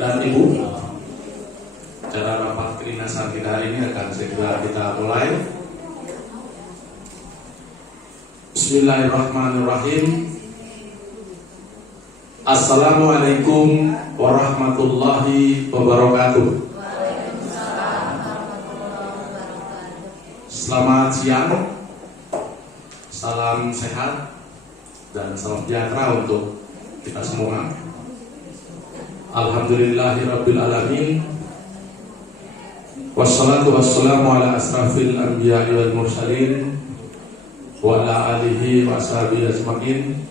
dan Ibu, acara rapat kedinasan kita hari ini akan segera kita mulai. Bismillahirrahmanirrahim. Assalamualaikum warahmatullahi wabarakatuh. Selamat siang, salam sehat dan salam sejahtera untuk kita semua. Alhamdulillahirabbil alamin. Wassalatu wassalamu ala asrafil anbiya'i wal mursalin wa ala alihi wa ashabihi ajma'in.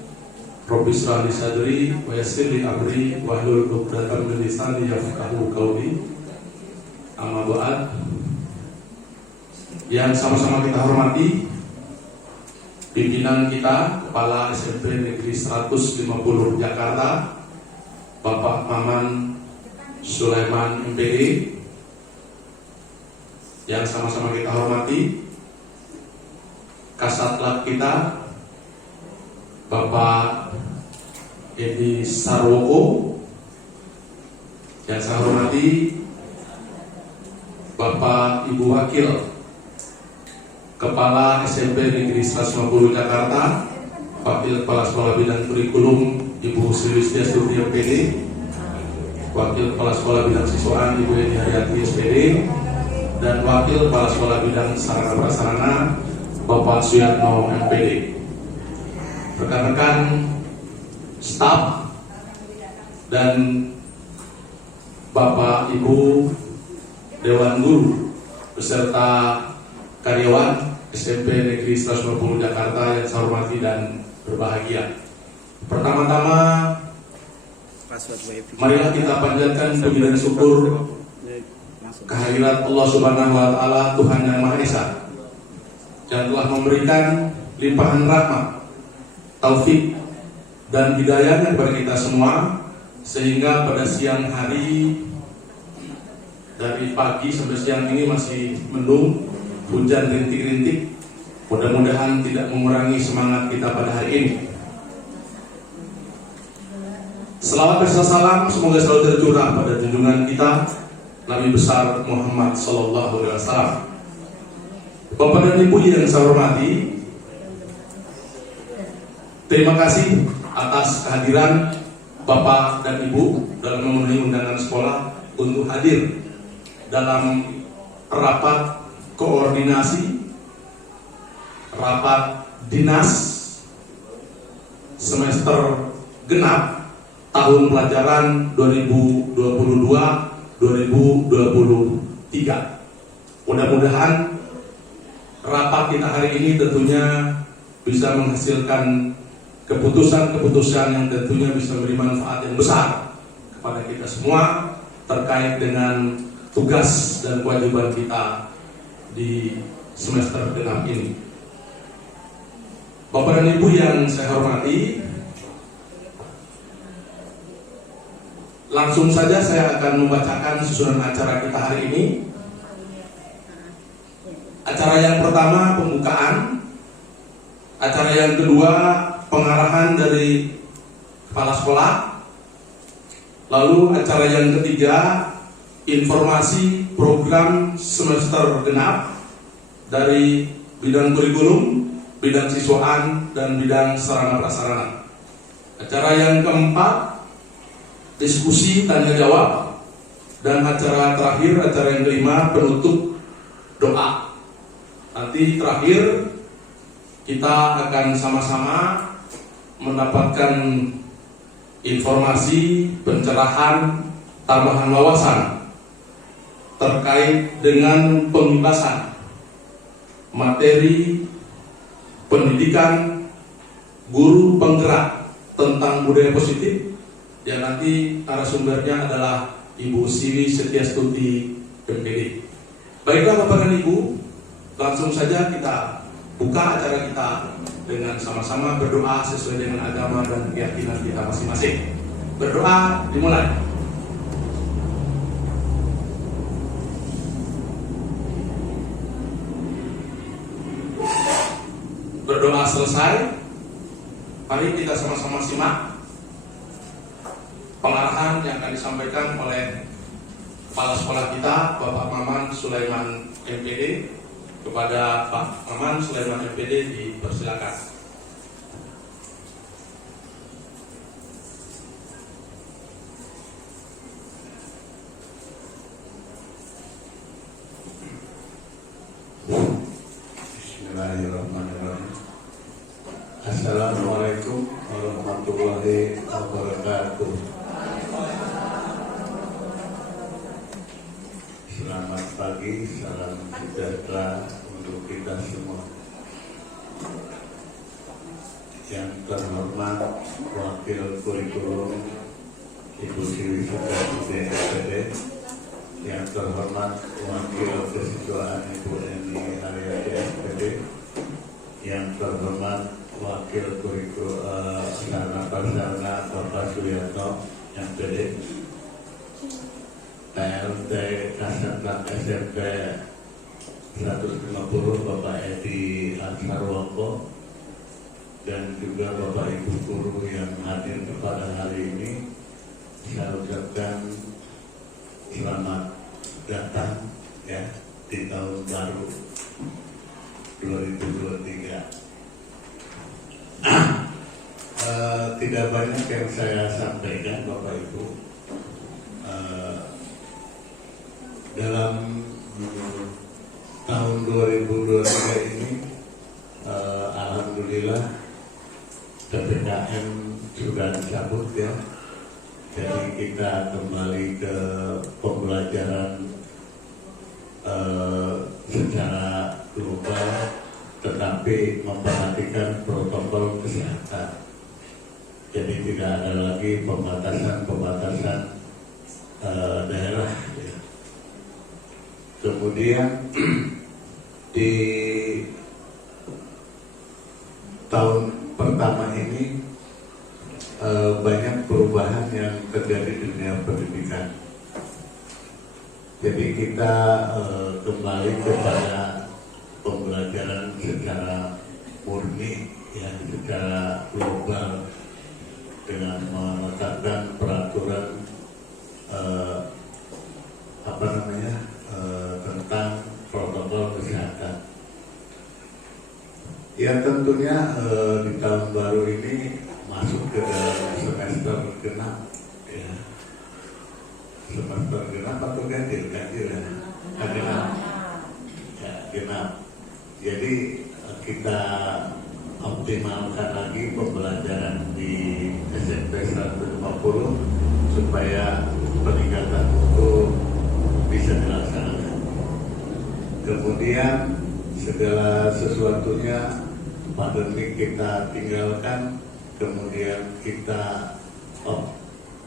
Rabbi shrah li sadri wa yassir li amri wahlul 'uqdatam min lisani yafqahu qawli. Amma ba'd. Yang sama-sama kita hormati pimpinan kita, Kepala SMP Negeri 150 Jakarta, Bapak Maman Sulaiman MPD. Yang sama-sama kita hormati Kasatlat kita, Bapak Edi Sarwoko. Yang saya hormati Bapak Ibu Wakil Kepala SMP Negeri 150 Jakarta, Wakil Kepala Sekolah Bidang Kurikulum Ibu Sri Wistiastuti MPD, Wakil Kepala Sekolah Bidang Siswaan Ibu Eni Haryati SPD, dan Wakil Kepala Sekolah Bidang Sarana Prasarana Bapak Suyatno MPD. Rekan-rekan staf dan Bapak Ibu Dewan Guru beserta karyawan SMP Negeri 150 Jakarta yang saya hormati dan berbahagia. Pertama-tama, marilah kita panjatkan puji dan syukur kehadirat Allah Subhanahu wa Ta'ala, Tuhan yang Maha Esa, yang telah memberikan limpahan rahmat, taufik dan hidayahnya kepada kita semua, sehingga pada siang hari dari pagi sampai siang ini masih mendung, hujan rintik-rintik. Mudah-mudahan tidak mengurangi semangat kita pada hari ini. Selawat dan salam semoga selalu tercurah pada junjungan kita Nabi besar Muhammad Sallallahu Alaihi Wasallam. Bapak dan Ibu yang saya hormati, terima kasih atas kehadiran Bapak dan Ibu dalam memenuhi undangan sekolah untuk hadir dalam rapat koordinasi, rapat dinas semester genap tahun pelajaran 2022-2023. Mudah-mudahan rapat kita hari ini tentunya bisa menghasilkan keputusan-keputusan yang tentunya bisa memberi manfaat yang besar kepada kita semua terkait dengan tugas dan kewajiban kita di semester genap ini. Bapak dan Ibu yang saya hormati, langsung saja saya akan membacakan susunan acara kita hari ini. Acara yang pertama pembukaan, acara yang kedua pengarahan dari kepala sekolah, lalu acara yang ketiga informasi program semester genap dari bidang kurikulum, bidang siswaan, dan bidang sarana prasarana. Acara yang keempat diskusi tanya jawab, dan acara terakhir, acara yang kelima penutup doa. Nanti terakhir kita akan sama-sama mendapatkan informasi, pencerahan, tambahan wawasan terkait dengan pembahasan materi pendidikan guru penggerak tentang budaya positif, yang nanti narasumbernya adalah Ibu Sri Setiastuti MPD. Baiklah Bapak dan Ibu, langsung saja kita buka acara kita dengan sama-sama berdoa sesuai dengan agama dan keyakinan kita masing-masing. Berdoa dimulai. Berdoa selesai, mari kita sama-sama simak pengarahan yang akan disampaikan oleh Kepala Sekolah kita, Bapak Maman Sulaiman MPD. Kepada Pak Maman Sulaiman MPD dipersilakan. Bismillahirrahmanirrahim. Assalamualaikum warahmatullahi wabarakatuh. Selamat pagi, salam sejahtera untuk kita semua. Yang terhormat Wakil Kurikulum Ibu Sri Sukarti SPD, yang terhormat Wakil Kesiswaan Ibu Eni Aryati SPD, yang terhormat Wakil Kurikulum Sarana Prasarana Bapak Suyanto MPD, PLT Kasatlang SMP 150 Bapak Edi Ansarwoko, dan juga Bapak Ibu guru yang hadir pada hari ini. Saya ucapkan selamat datang ya di tahun baru 2023. Tidak banyak yang saya sampaikan Bapak Ibu. Dalam tahun 2023 ini alhamdulillah PPKM sudah dicabut ya. Jadi kita kembali ke pembelajaran secara global, tetapi memperhatikan protokol kesehatan. Jadi tidak ada lagi pembatasan daerah ya. Kemudian di tahun pertama ini banyak perubahan yang terjadi di dunia pendidikan. Jadi kita kembali kepada pembelajaran secara murni ya, secara global, dengan menetapkan peraturan tentang protokol kesehatan. Ya tentunya di tahun baru ini masuk ke dalam semester genap ya. Semester genap atau ganjil ya? Genap. Ya, genap. Jadi kita optimalkan lagi pembelajaran di SMP 150 supaya peningkatan itu bisa dilaksanakan. Kemudian segala sesuatunya pandemi kita tinggalkan, kemudian kita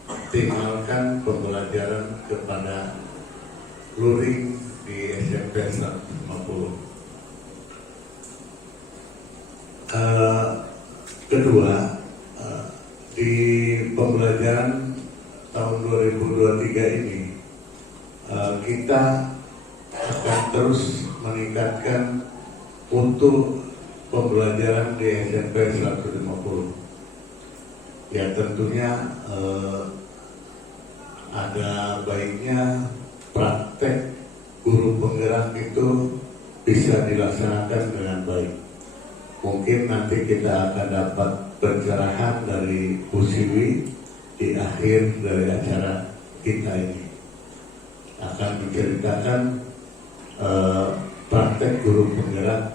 optimalkan pembelajaran kepada luring di SMP 150. Kedua, di pembelajaran tahun 2023 ini kita akan terus meningkatkan untuk pembelajaran di SMP 150. Ya tentunya ada baiknya praktek guru penggerak itu bisa dilaksanakan dengan baik. Mungkin nanti kita akan dapat pencerahan dari Bu Siwi di akhir dari acara kita ini. Akan menceritakan praktek guru penggerak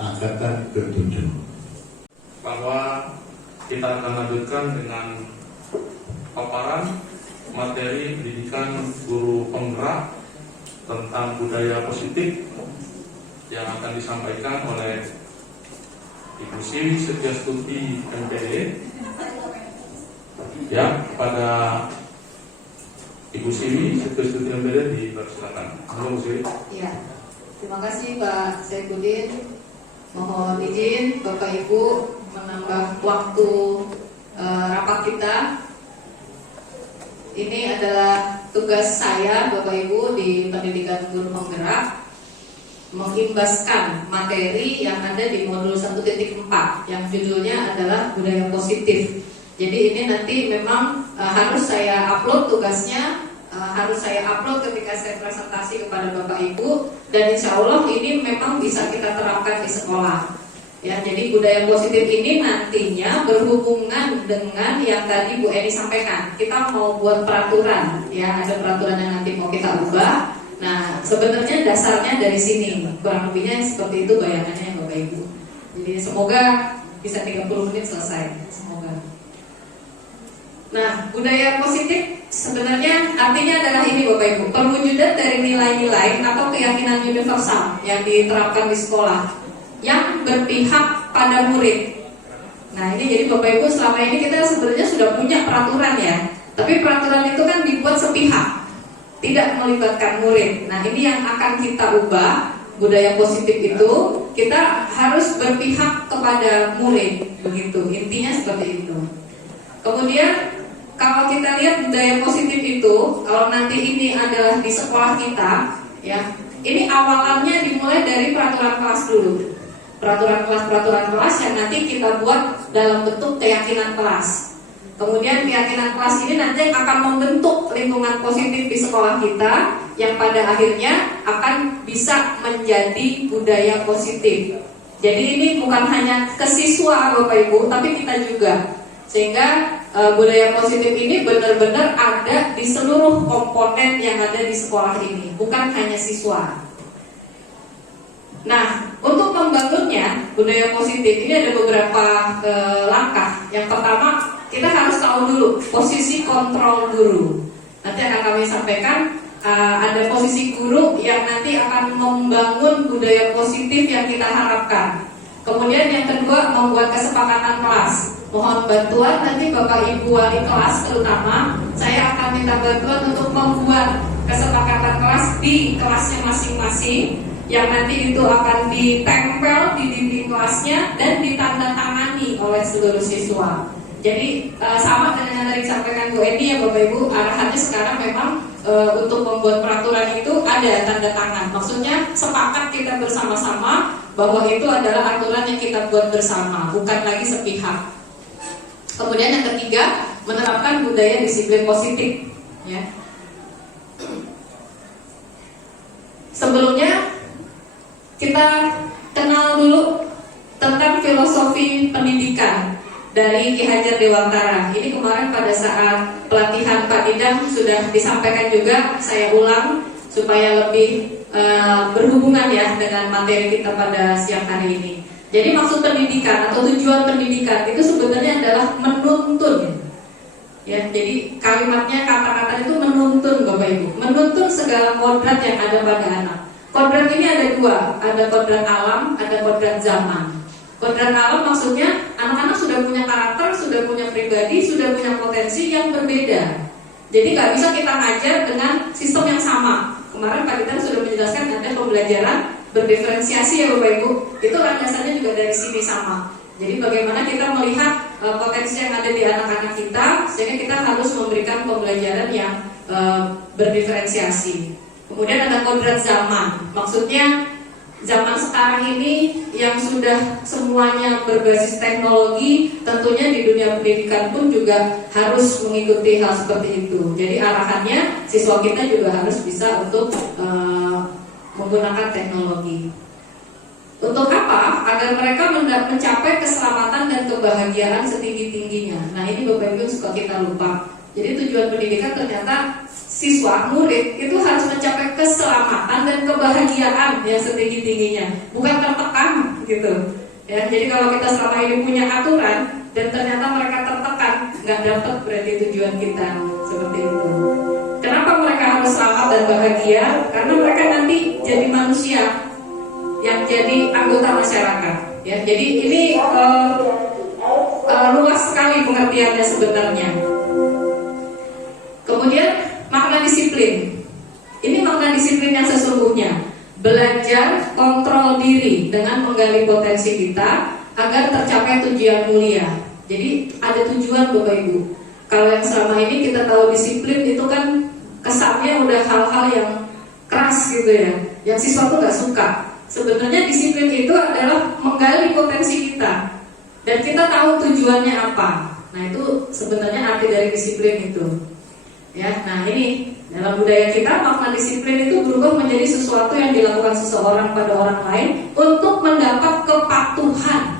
angkatan ke-7. Bahwa kita akan lanjutkan dengan paparan materi pendidikan guru penggerak tentang budaya positif yang akan disampaikan oleh Ibu Siwi Setiastuti MPD. Ya, kepada Ibu Siwi Setiastuti MPD dipersilakan. Halo Bu Siwi. Ya, terima kasih Pak Saifuddin. Mohon izin Bapak Ibu menambah waktu rapat kita. Ini adalah tugas saya Bapak Ibu di Pendidikan Guru Penggerak, mengimbaskan materi yang ada di modul 1.4 yang judulnya adalah budaya positif. Jadi ini nanti memang harus saya upload tugasnya, harus saya upload ketika saya presentasi kepada Bapak Ibu, dan insya Allah ini memang bisa kita terapkan di sekolah. Ya, jadi budaya positif ini nantinya berhubungan dengan yang tadi Bu Eni sampaikan. Kita mau buat peraturan, ya ada peraturan yang nanti mau kita ubah. Nah, sebenarnya dasarnya dari sini, kurang lebihnya seperti itu bayangannya Bapak Ibu. Jadi semoga bisa 30 menit selesai, semoga. Nah, budaya positif sebenarnya artinya adalah ini Bapak Ibu, perwujudan dari nilai-nilai atau keyakinan universal yang diterapkan di sekolah yang berpihak pada murid. Nah, ini jadi Bapak Ibu, selama ini kita sebenarnya sudah punya peraturan ya, tapi peraturan itu kan dibuat sepihak, tidak melibatkan murid. Nah, ini yang akan kita ubah. Budaya positif itu kita harus berpihak kepada murid, begitu intinya seperti itu. Kemudian kalau kita lihat budaya positif itu, kalau nanti ini adalah di sekolah kita, ya, ini awalannya dimulai dari peraturan kelas dulu. Peraturan kelas yang nanti kita buat dalam bentuk keyakinan kelas. Kemudian keyakinan kelas ini nanti akan membentuk lingkungan positif di sekolah kita, yang pada akhirnya akan bisa menjadi budaya positif. Jadi ini bukan hanya ke siswa Bapak Ibu, tapi kita juga. Sehingga budaya positif ini benar-benar ada di seluruh komponen yang ada di sekolah ini, bukan hanya siswa. Nah, untuk membangunnya budaya positif ini ada beberapa langkah. Yang pertama, kita harus tahu dulu posisi kontrol guru. Nanti akan kami sampaikan, ada posisi guru yang nanti akan membangun budaya positif yang kita harapkan. Kemudian yang kedua, membuat kesepakatan kelas. Mohon bantuan nanti Bapak Ibu wali kelas terutama, saya akan minta bantuan untuk membuat kesepakatan kelas di kelasnya masing-masing, yang nanti itu akan ditempel di dinding kelasnya dan ditandatangani oleh seluruh siswa. Jadi sama dengan yang tadi disampaikan Bu Eni ya Bapak Ibu, arahannya sekarang memang untuk membuat peraturan itu ada tanda tangan. Maksudnya sepakat kita bersama-sama bahwa itu adalah aturan yang kita buat bersama, bukan lagi sepihak. Kemudian yang ketiga, menerapkan budaya disiplin positif. Ya. Sebelumnya kita kenal dulu tentang filosofi pendidikan dari Ki Hajar Dewantara. Ini kemarin pada saat pelatihan Pak Idam sudah disampaikan juga, saya ulang supaya lebih berhubungan ya dengan materi kita pada siang hari ini. Jadi maksud pendidikan atau tujuan pendidikan itu sebenarnya adalah menuntun. Ya, jadi kalimatnya, kata-kata itu menuntun Bapak Ibu, menuntun segala kodrat yang ada pada anak. Kodrat ini ada dua, ada kodrat alam, ada kodrat zaman. Kodrat alam maksudnya anak-anak sudah punya karakter, sudah punya pribadi, sudah punya potensi yang berbeda. Jadi nggak bisa kita ngajar dengan sistem yang sama. Kemarin Pak Ditan sudah menjelaskan ada pembelajaran berdiferensiasi ya Bapak Ibu. Itu landasannya juga dari sini sama. Jadi bagaimana kita melihat potensi yang ada di anak-anak kita, sehingga kita harus memberikan pembelajaran yang berdiferensiasi. Kemudian ada kodrat zaman, maksudnya zaman sekarang ini yang sudah semuanya berbasis teknologi, tentunya di dunia pendidikan pun juga harus mengikuti hal seperti itu. Jadi arahannya siswa kita juga harus bisa untuk menggunakan teknologi. Untuk apa? Agar mereka mencapai keselamatan dan kebahagiaan setinggi-tingginya. Nah, ini Bapak Ibu suka kita lupa. Jadi tujuan pendidikan ternyata siswa, murid itu harus mencapai keselamatan dan kebahagiaan yang setinggi-tingginya, bukan tertekan gitu. Ya, jadi kalau kita selama ini punya aturan dan ternyata mereka tertekan, nggak dapat berarti tujuan kita seperti itu. Kenapa mereka harus selamat dan bahagia? Karena mereka nanti jadi manusia yang jadi anggota masyarakat. Ya, jadi ini luas sekali pengertiannya sebenarnya. Kemudian makna disiplin. Ini makna disiplin yang sesungguhnya. Belajar kontrol diri dengan menggali potensi kita agar tercapai tujuan mulia. Jadi ada tujuan Bapak Ibu. Kalau yang selama ini kita tahu disiplin itu kan kesannya udah hal-hal yang keras gitu ya, yang siswa tuh gak suka. Sebenarnya disiplin itu adalah menggali potensi kita dan kita tahu tujuannya apa. Nah itu sebenarnya arti dari disiplin itu. Ya, nah ini dalam budaya kita makna disiplin itu berubah menjadi sesuatu yang dilakukan seseorang pada orang lain untuk mendapat kepatuhan.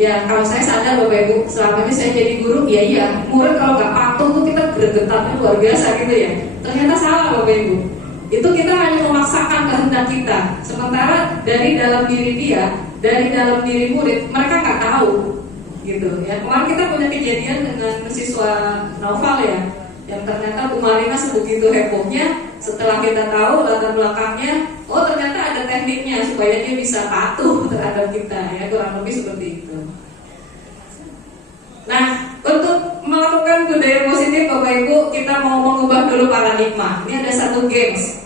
Ya, kalau saya sadar Bapak Ibu, selama ini saya jadi guru, iya, murid kalau nggak patuh tuh kita gregetannya luar biasa gitu ya. Ternyata salah Bapak Ibu. Itu kita hanya memaksakan kehendak kita. Sementara dari dalam diri dia, dari dalam diri murid, mereka nggak tahu, gitu ya. Kemarin kita punya kejadian dengan siswa Noval ya, yang ternyata Bu Marina sebegitu hebohnya setelah kita tahu latar belakangnya, oh ternyata ada tekniknya supaya dia bisa patuh terhadap kita ya, kurang lebih seperti itu. Nah, untuk melakukan budaya positif Bapak Ibu, kita mau mengubah dulu paradigma. Ini ada satu games.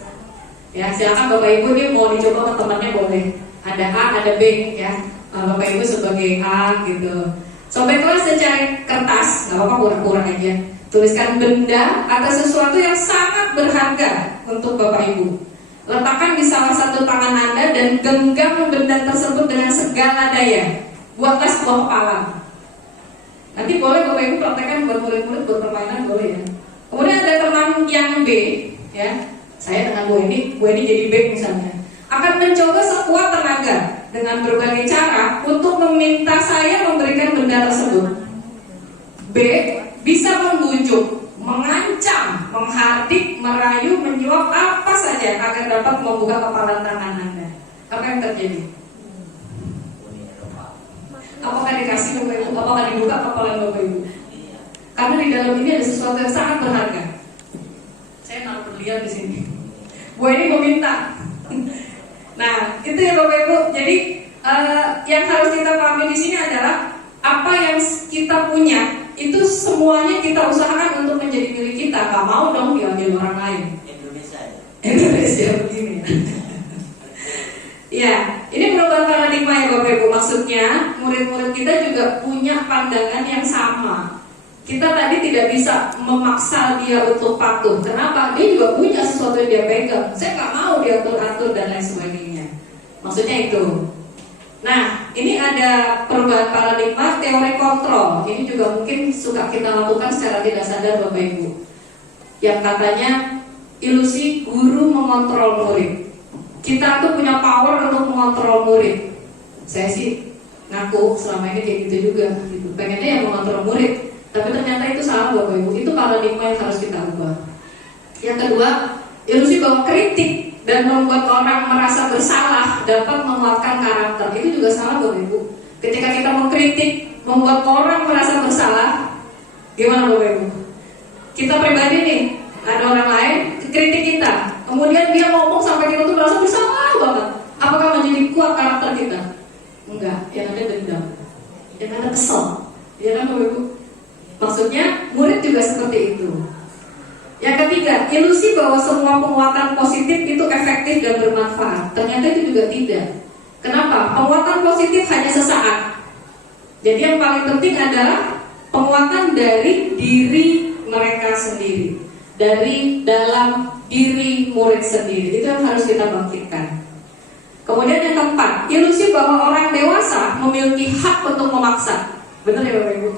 Ya, silakan Bapak Ibu nih mau dicoba sama temannya boleh. Ada A, ada B ya. Bapak Ibu sebagai A gitu. Sobeklah secari kertas, nggak apa-apa kurang-kurang aja. Tuliskan benda atau sesuatu yang sangat berharga untuk Bapak Ibu. Letakkan di salah satu tangan Anda dan genggam benda tersebut dengan segala daya. Buatlah sebuah kepala. Nanti boleh Bapak Ibu praktekkan buat murid-murid, buat permainan boleh ya. Kemudian ada teman yang B, ya. Saya dengan Bu Eni jadi B misalnya. Akan mencoba sekuat tenaga dengan berbagai cara untuk meminta saya memberikan benda tersebut. B bisa membujuk, mengancam, menghardik, merayu, menyuap apa saja agar dapat membuka kepala tangan Anda. Apa yang terjadi? Apakah dikasih Bapak Ibu? Apakah dibuka kepala Bapak Ibu? Karena di dalam ini ada sesuatu yang sangat berharga. Saya naruh berlian di sini. Bu ini meminta. Nah, itu ya Bapak Ibu. Jadi yang harus kita pahami di sini adalah apa yang kita punya itu semuanya kita usahakan untuk menjadi milik kita. Gak mau dong diambil orang lain. Indonesia begini. Ya, ini perubahan paradigma ya Bapak Ibu. Maksudnya murid-murid kita juga punya pandangan yang sama. Kita tadi tidak bisa memaksa dia untuk patuh. Kenapa? Dia juga punya sesuatu yang dia pegang. Saya nggak mau diatur-atur dan lain sebagainya. Maksudnya itu. Nah, ini ada perubahan paradigma teori kontrol. Ini juga mungkin suka kita lakukan secara tidak sadar Bapak Ibu. Yang katanya ilusi guru mengontrol murid. Kita tuh punya power untuk mengontrol murid. Saya sih ngaku selama ini kayak gitu juga gitu. Pengennya yang mengontrol murid. Tapi ternyata itu salah Bapak Ibu. Itu paradigma yang harus kita ubah. Yang kedua, ilusi bahwa kritik dan membuat orang merasa bersalah dapat menguatkan karakter. Itu juga salah Bapak Ibu. Ketika kita mengkritik membuat orang merasa bersalah, gimana Bapak Ibu? Kita pribadi nih, ada orang lain kritik kita, kemudian dia ngomong sampai kita tuh merasa bersalah banget. Apakah menjadi kuat karakter kita? Enggak, yang ada dendam, yang ada kesel. Ya kan Bapak Ibu? Maksudnya murid juga seperti itu. Yang ketiga, ilusi bahwa semua penguatan positif itu efektif dan bermanfaat. Ternyata itu juga tidak. Kenapa? Penguatan positif hanya sesaat. Jadi yang paling penting adalah penguatan dari diri mereka sendiri, dari dalam diri murid sendiri. Itu yang harus kita bangkitkan. Kemudian yang keempat, ilusi bahwa orang dewasa memiliki hak untuk memaksa. Benar ya Bapak Ibu?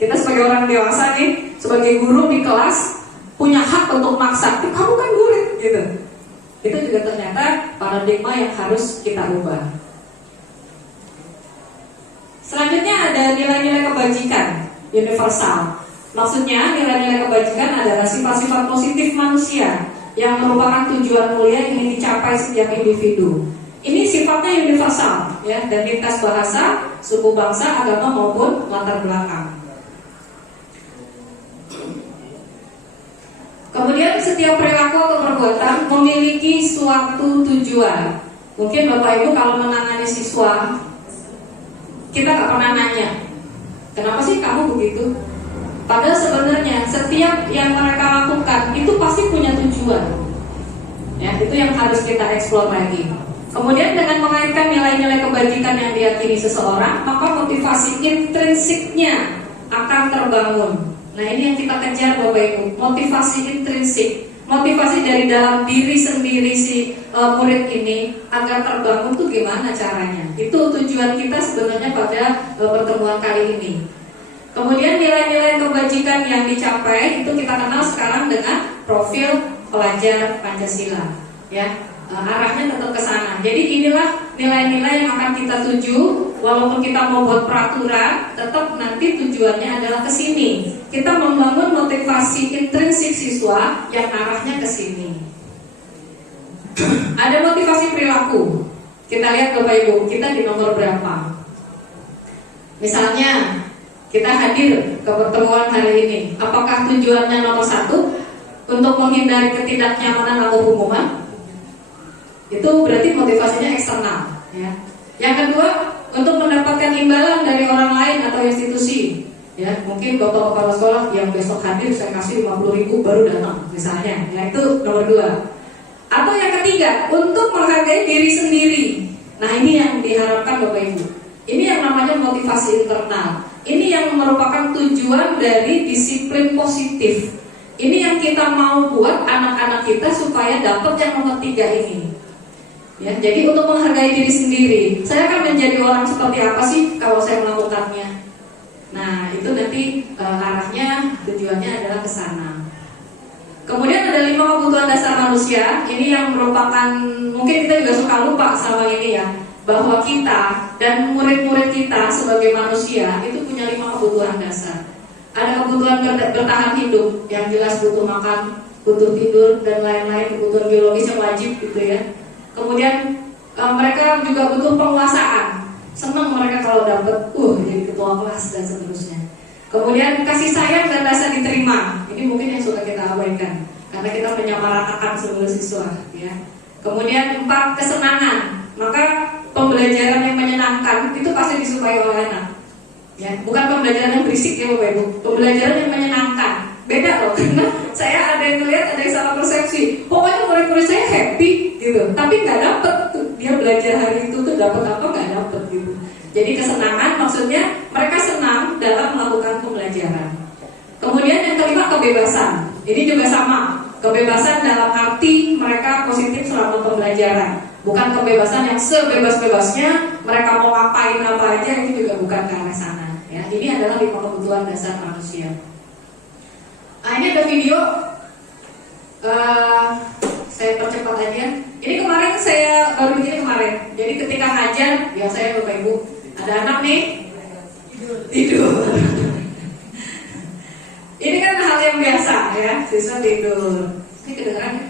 Kita sebagai orang dewasa nih, sebagai guru di kelas punya hak untuk maksa. Kamu kan murid gitu. Itu juga ternyata paradigma yang harus kita ubah. Selanjutnya ada nilai-nilai kebajikan universal. Maksudnya nilai-nilai kebajikan adalah sifat-sifat positif manusia yang merupakan tujuan mulia yang ingin dicapai setiap individu. Ini sifatnya universal ya, dan lintas bahasa, suku, bangsa, agama maupun latar belakang. Kemudian setiap perilaku atau perbuatan memiliki suatu tujuan. Mungkin Bapak Ibu kalau menangani siswa, kita gak pernah nanya, kenapa sih kamu begitu? Padahal sebenarnya setiap yang mereka lakukan itu pasti punya tujuan. Ya, itu yang harus kita eksplor lagi. Kemudian dengan mengaitkan nilai-nilai kebajikan yang diyakini seseorang, maka motivasi intrinsiknya akan terbangun. Nah ini yang kita kejar Bapak Ibu, motivasi intrinsik, motivasi dari dalam diri sendiri si murid ini agar terbangun tuh gimana caranya? Itu tujuan kita sebenarnya pada pertemuan kali ini. Kemudian nilai-nilai kebajikan yang dicapai itu kita kenal sekarang dengan profil pelajar Pancasila, ya. Arahnya tetap ke sana. Jadi inilah nilai-nilai yang akan kita tuju. Walaupun kita mau buat peraturan, tetap nanti tujuannya adalah ke sini. Kita membangun motivasi intrinsik siswa yang arahnya ke sini. Ada motivasi perilaku. Kita lihat Bapak Ibu, kita di nomor berapa? Misalnya kita hadir ke pertemuan hari ini. Apakah tujuannya nomor 1 untuk menghindari ketidaknyamanan atau pengumuman? Itu berarti motivasinya eksternal, ya. Yang kedua, untuk mendapatkan imbalan dari orang lain atau institusi, ya. Mungkin bapak kepala sekolah yang besok hadir saya kasih 50.000 baru datang, misalnya, ya. Itu nomor 2. Atau yang ketiga, untuk menghargai diri sendiri. Nah, ini yang diharapkan Bapak Ibu. Ini yang namanya motivasi internal. Ini yang merupakan tujuan dari disiplin positif. Ini yang kita mau buat anak-anak kita supaya dapat yang nomor 3 ini. Ya, jadi untuk menghargai diri sendiri, saya akan menjadi orang seperti apa sih kalau saya melakukannya? Nah, itu nanti arahnya, tujuannya adalah ke sana. Kemudian ada 5 kebutuhan dasar manusia. Ini yang merupakan, mungkin kita juga suka lupa sama ini ya, bahwa kita dan murid-murid kita sebagai manusia itu punya 5 kebutuhan dasar. Ada kebutuhan bertahan hidup, yang jelas butuh makan, butuh tidur, dan lain-lain kebutuhan biologis yang wajib gitu ya. Kemudian mereka juga butuh penguasaan. Senang mereka kalau dapat jadi ketua kelas dan seterusnya. Kemudian kasih sayang dan rasa diterima. Ini mungkin yang suka kita abaikan karena kita menyamaratakan seluruh siswa, ya. Kemudian 4, kesenangan. Maka pembelajaran yang menyenangkan itu pasti disukai oleh anak. Ya, bukan pembelajaran yang berisik ya Bapak Ibu. Pembelajaran yang menyenangkan. Beda loh, karena saya ada yang melihat, ada yang salah persepsi. Pokoknya murid-murid saya happy gitu, tapi nggak dapet tuh dia belajar hari itu tuh dapat apa nggak dapet gitu. Jadi kesenangan maksudnya mereka senang dalam melakukan pembelajaran. Kemudian yang kelima, kebebasan. Ini juga sama, kebebasan dalam arti mereka positif selama pembelajaran. Bukan kebebasan yang sebebas-bebasnya mereka mau ngapain apa aja, itu juga bukan ke arah sana. Ya, ini adalah 5 kebutuhan dasar manusia. Nah, ini ada video, saya percepat aja. Ini kemarin saya baru bikin kemarin. Jadi ketika ngajar, biasanya Bapak Ibu ada anak nih tidur. Ini kan hal yang biasa ya, siswa tidur. Ini kedengeran ya?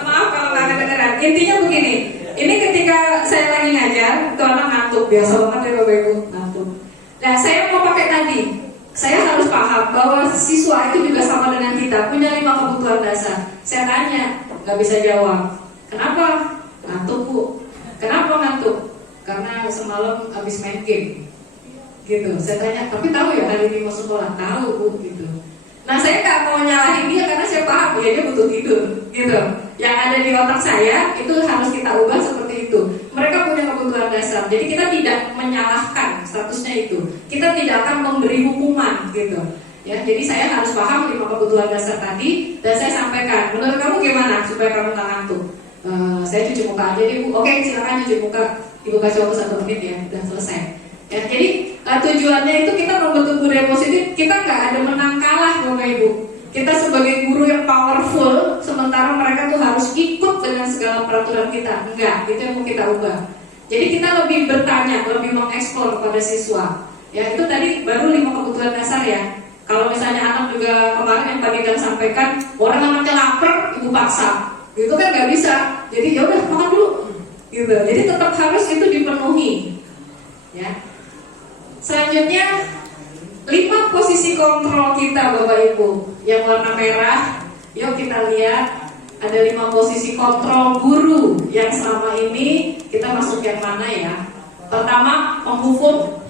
Maaf kalau nggak kedengeran. Intinya begini, ini ketika saya lagi ngajar, tuh anak ngantuk, biasa banget ya Bapak Ibu, ngantuk. Nah, saya mau pakai tadi, saya harus paham bahwa siswa itu juga sama dengan kita, punya 5 kebutuhan dasar. Saya tanya, nggak bisa jawab. Kenapa? Ngantuk Bu. Kenapa ngantuk? Karena semalam habis main game. Gitu. Saya tanya, tapi tahu ya hari ini mau sekolah? Tahu Bu, gitu. Nah, saya nggak mau nyalahin dia karena saya paham ya dia butuh tidur, gitu. Yang ada di otak saya itu harus kita ubah seperti itu. Mereka punya kebutuhan dasar, jadi kita tidak menyalahkan statusnya itu. Kita tidak akan memberi hukuman, gitu. Ya, jadi saya harus paham 5 kebutuhan dasar tadi dan saya sampaikan. Menurut kamu gimana supaya kamu nggak ngantuk? Saya cuci muka aja deh Bu. Oke, silakan cuci muka. Ibu kasih waktu 1 menit ya, udah selesai. Ya, jadi tujuannya itu kita membentuk budaya positif. Kita nggak ada menang kalah Bapak Ibu. Kita sebagai guru yang powerful, sementara mereka tuh harus ikut dengan segala peraturan kita. Enggak, itu yang mau kita ubah. Jadi kita lebih bertanya, lebih mengeksplor kepada siswa. Ya, itu tadi baru 5 kebutuhan dasar ya. Kalau misalnya anak juga kemarin yang tadi Dan sampaikan, orang anaknya lapar, ibu paksa, itu kan nggak bisa. Jadi ya udah makan dulu, gitu. Jadi tetap harus itu dipenuhi. Ya. Selanjutnya 5 posisi kontrol kita Bapak Ibu. Yang warna merah, yuk kita lihat ada 5 posisi kontrol guru yang selama ini kita masuk yang mana ya? Pertama, menghukum.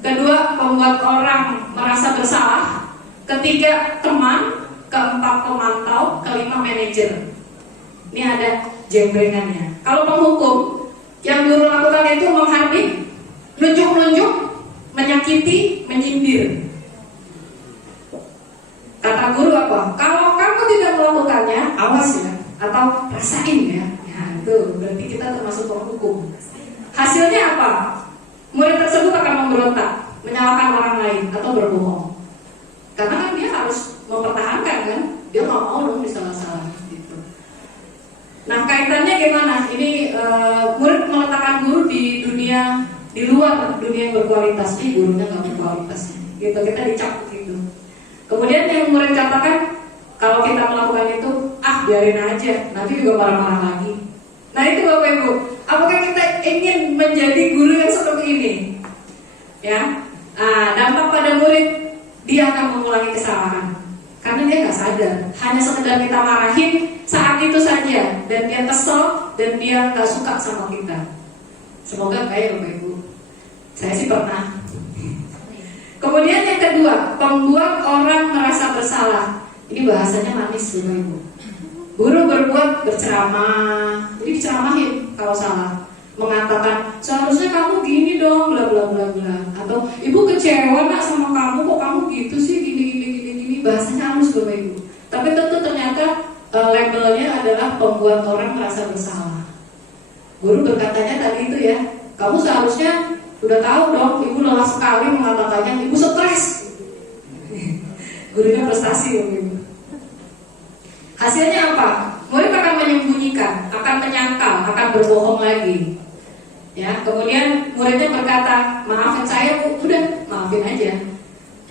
Kedua, membuat orang merasa bersalah. Ketiga, teman. keempat pemantau, kelima manajer. Ini ada jembrengannya. Kalau penghukum, yang guru lakukan itu menghardik, nunjuk-nunjuk, menyakiti, menyindir. Kata guru apa? Kalau kamu tidak melakukannya, awas ya, atau rasain ya. Ya itu berarti kita termasuk penghukum. Hasilnya apa? Murid tersebut akan memberontak, menyalahkan orang lain atau berbohong. Karena kan dia harus mempertahankan kan, dia nggak mau dong disalah-salah gitu. Nah kaitannya gimana? Ini murid meletakkan guru di dunia, di luar dunia yang berkualitas. Ini gurunya nggak berkualitas, gitu kita dicap gitu. Kemudian yang murid katakan, kalau kita melakukan itu, biarin aja, nanti juga marah-marah lagi. Nah itu Bapak Ibu, apakah kita ingin menjadi guru yang seperti ini? Ya, dampak pada murid, dia akan mengulangi kesalahan karena dia nggak sadar, hanya sekedar kita marahin saat itu saja, dan dia kesel dan dia nggak suka sama kita. Semoga kayak Bapak Ibu, saya sih pernah. Kemudian yang kedua, membuat orang merasa bersalah. Ini bahasanya manis Bapak Ibu. Guru berbuat berceramah, jadi diceramahin kalau salah, mengatakan seharusnya kamu gini dong, bla bla bla bla, atau ibu kecewa nak sama kamu, kok kamu gitu sih, gini. Bahasanya halus Bapak Ibu. Tapi tentu ternyata labelnya adalah membuat orang merasa bersalah. Guru berkatanya tadi itu ya, kamu seharusnya udah tahu dong, ibu lelah sekali mengatakannya, ibu stres. Gurunya prestasi Bapak Ibu. Hasilnya apa? Murid akan menyembunyikan, akan menyangkal, akan berbohong lagi. Ya, kemudian muridnya berkata, maafin saya Bu, udah maafin aja.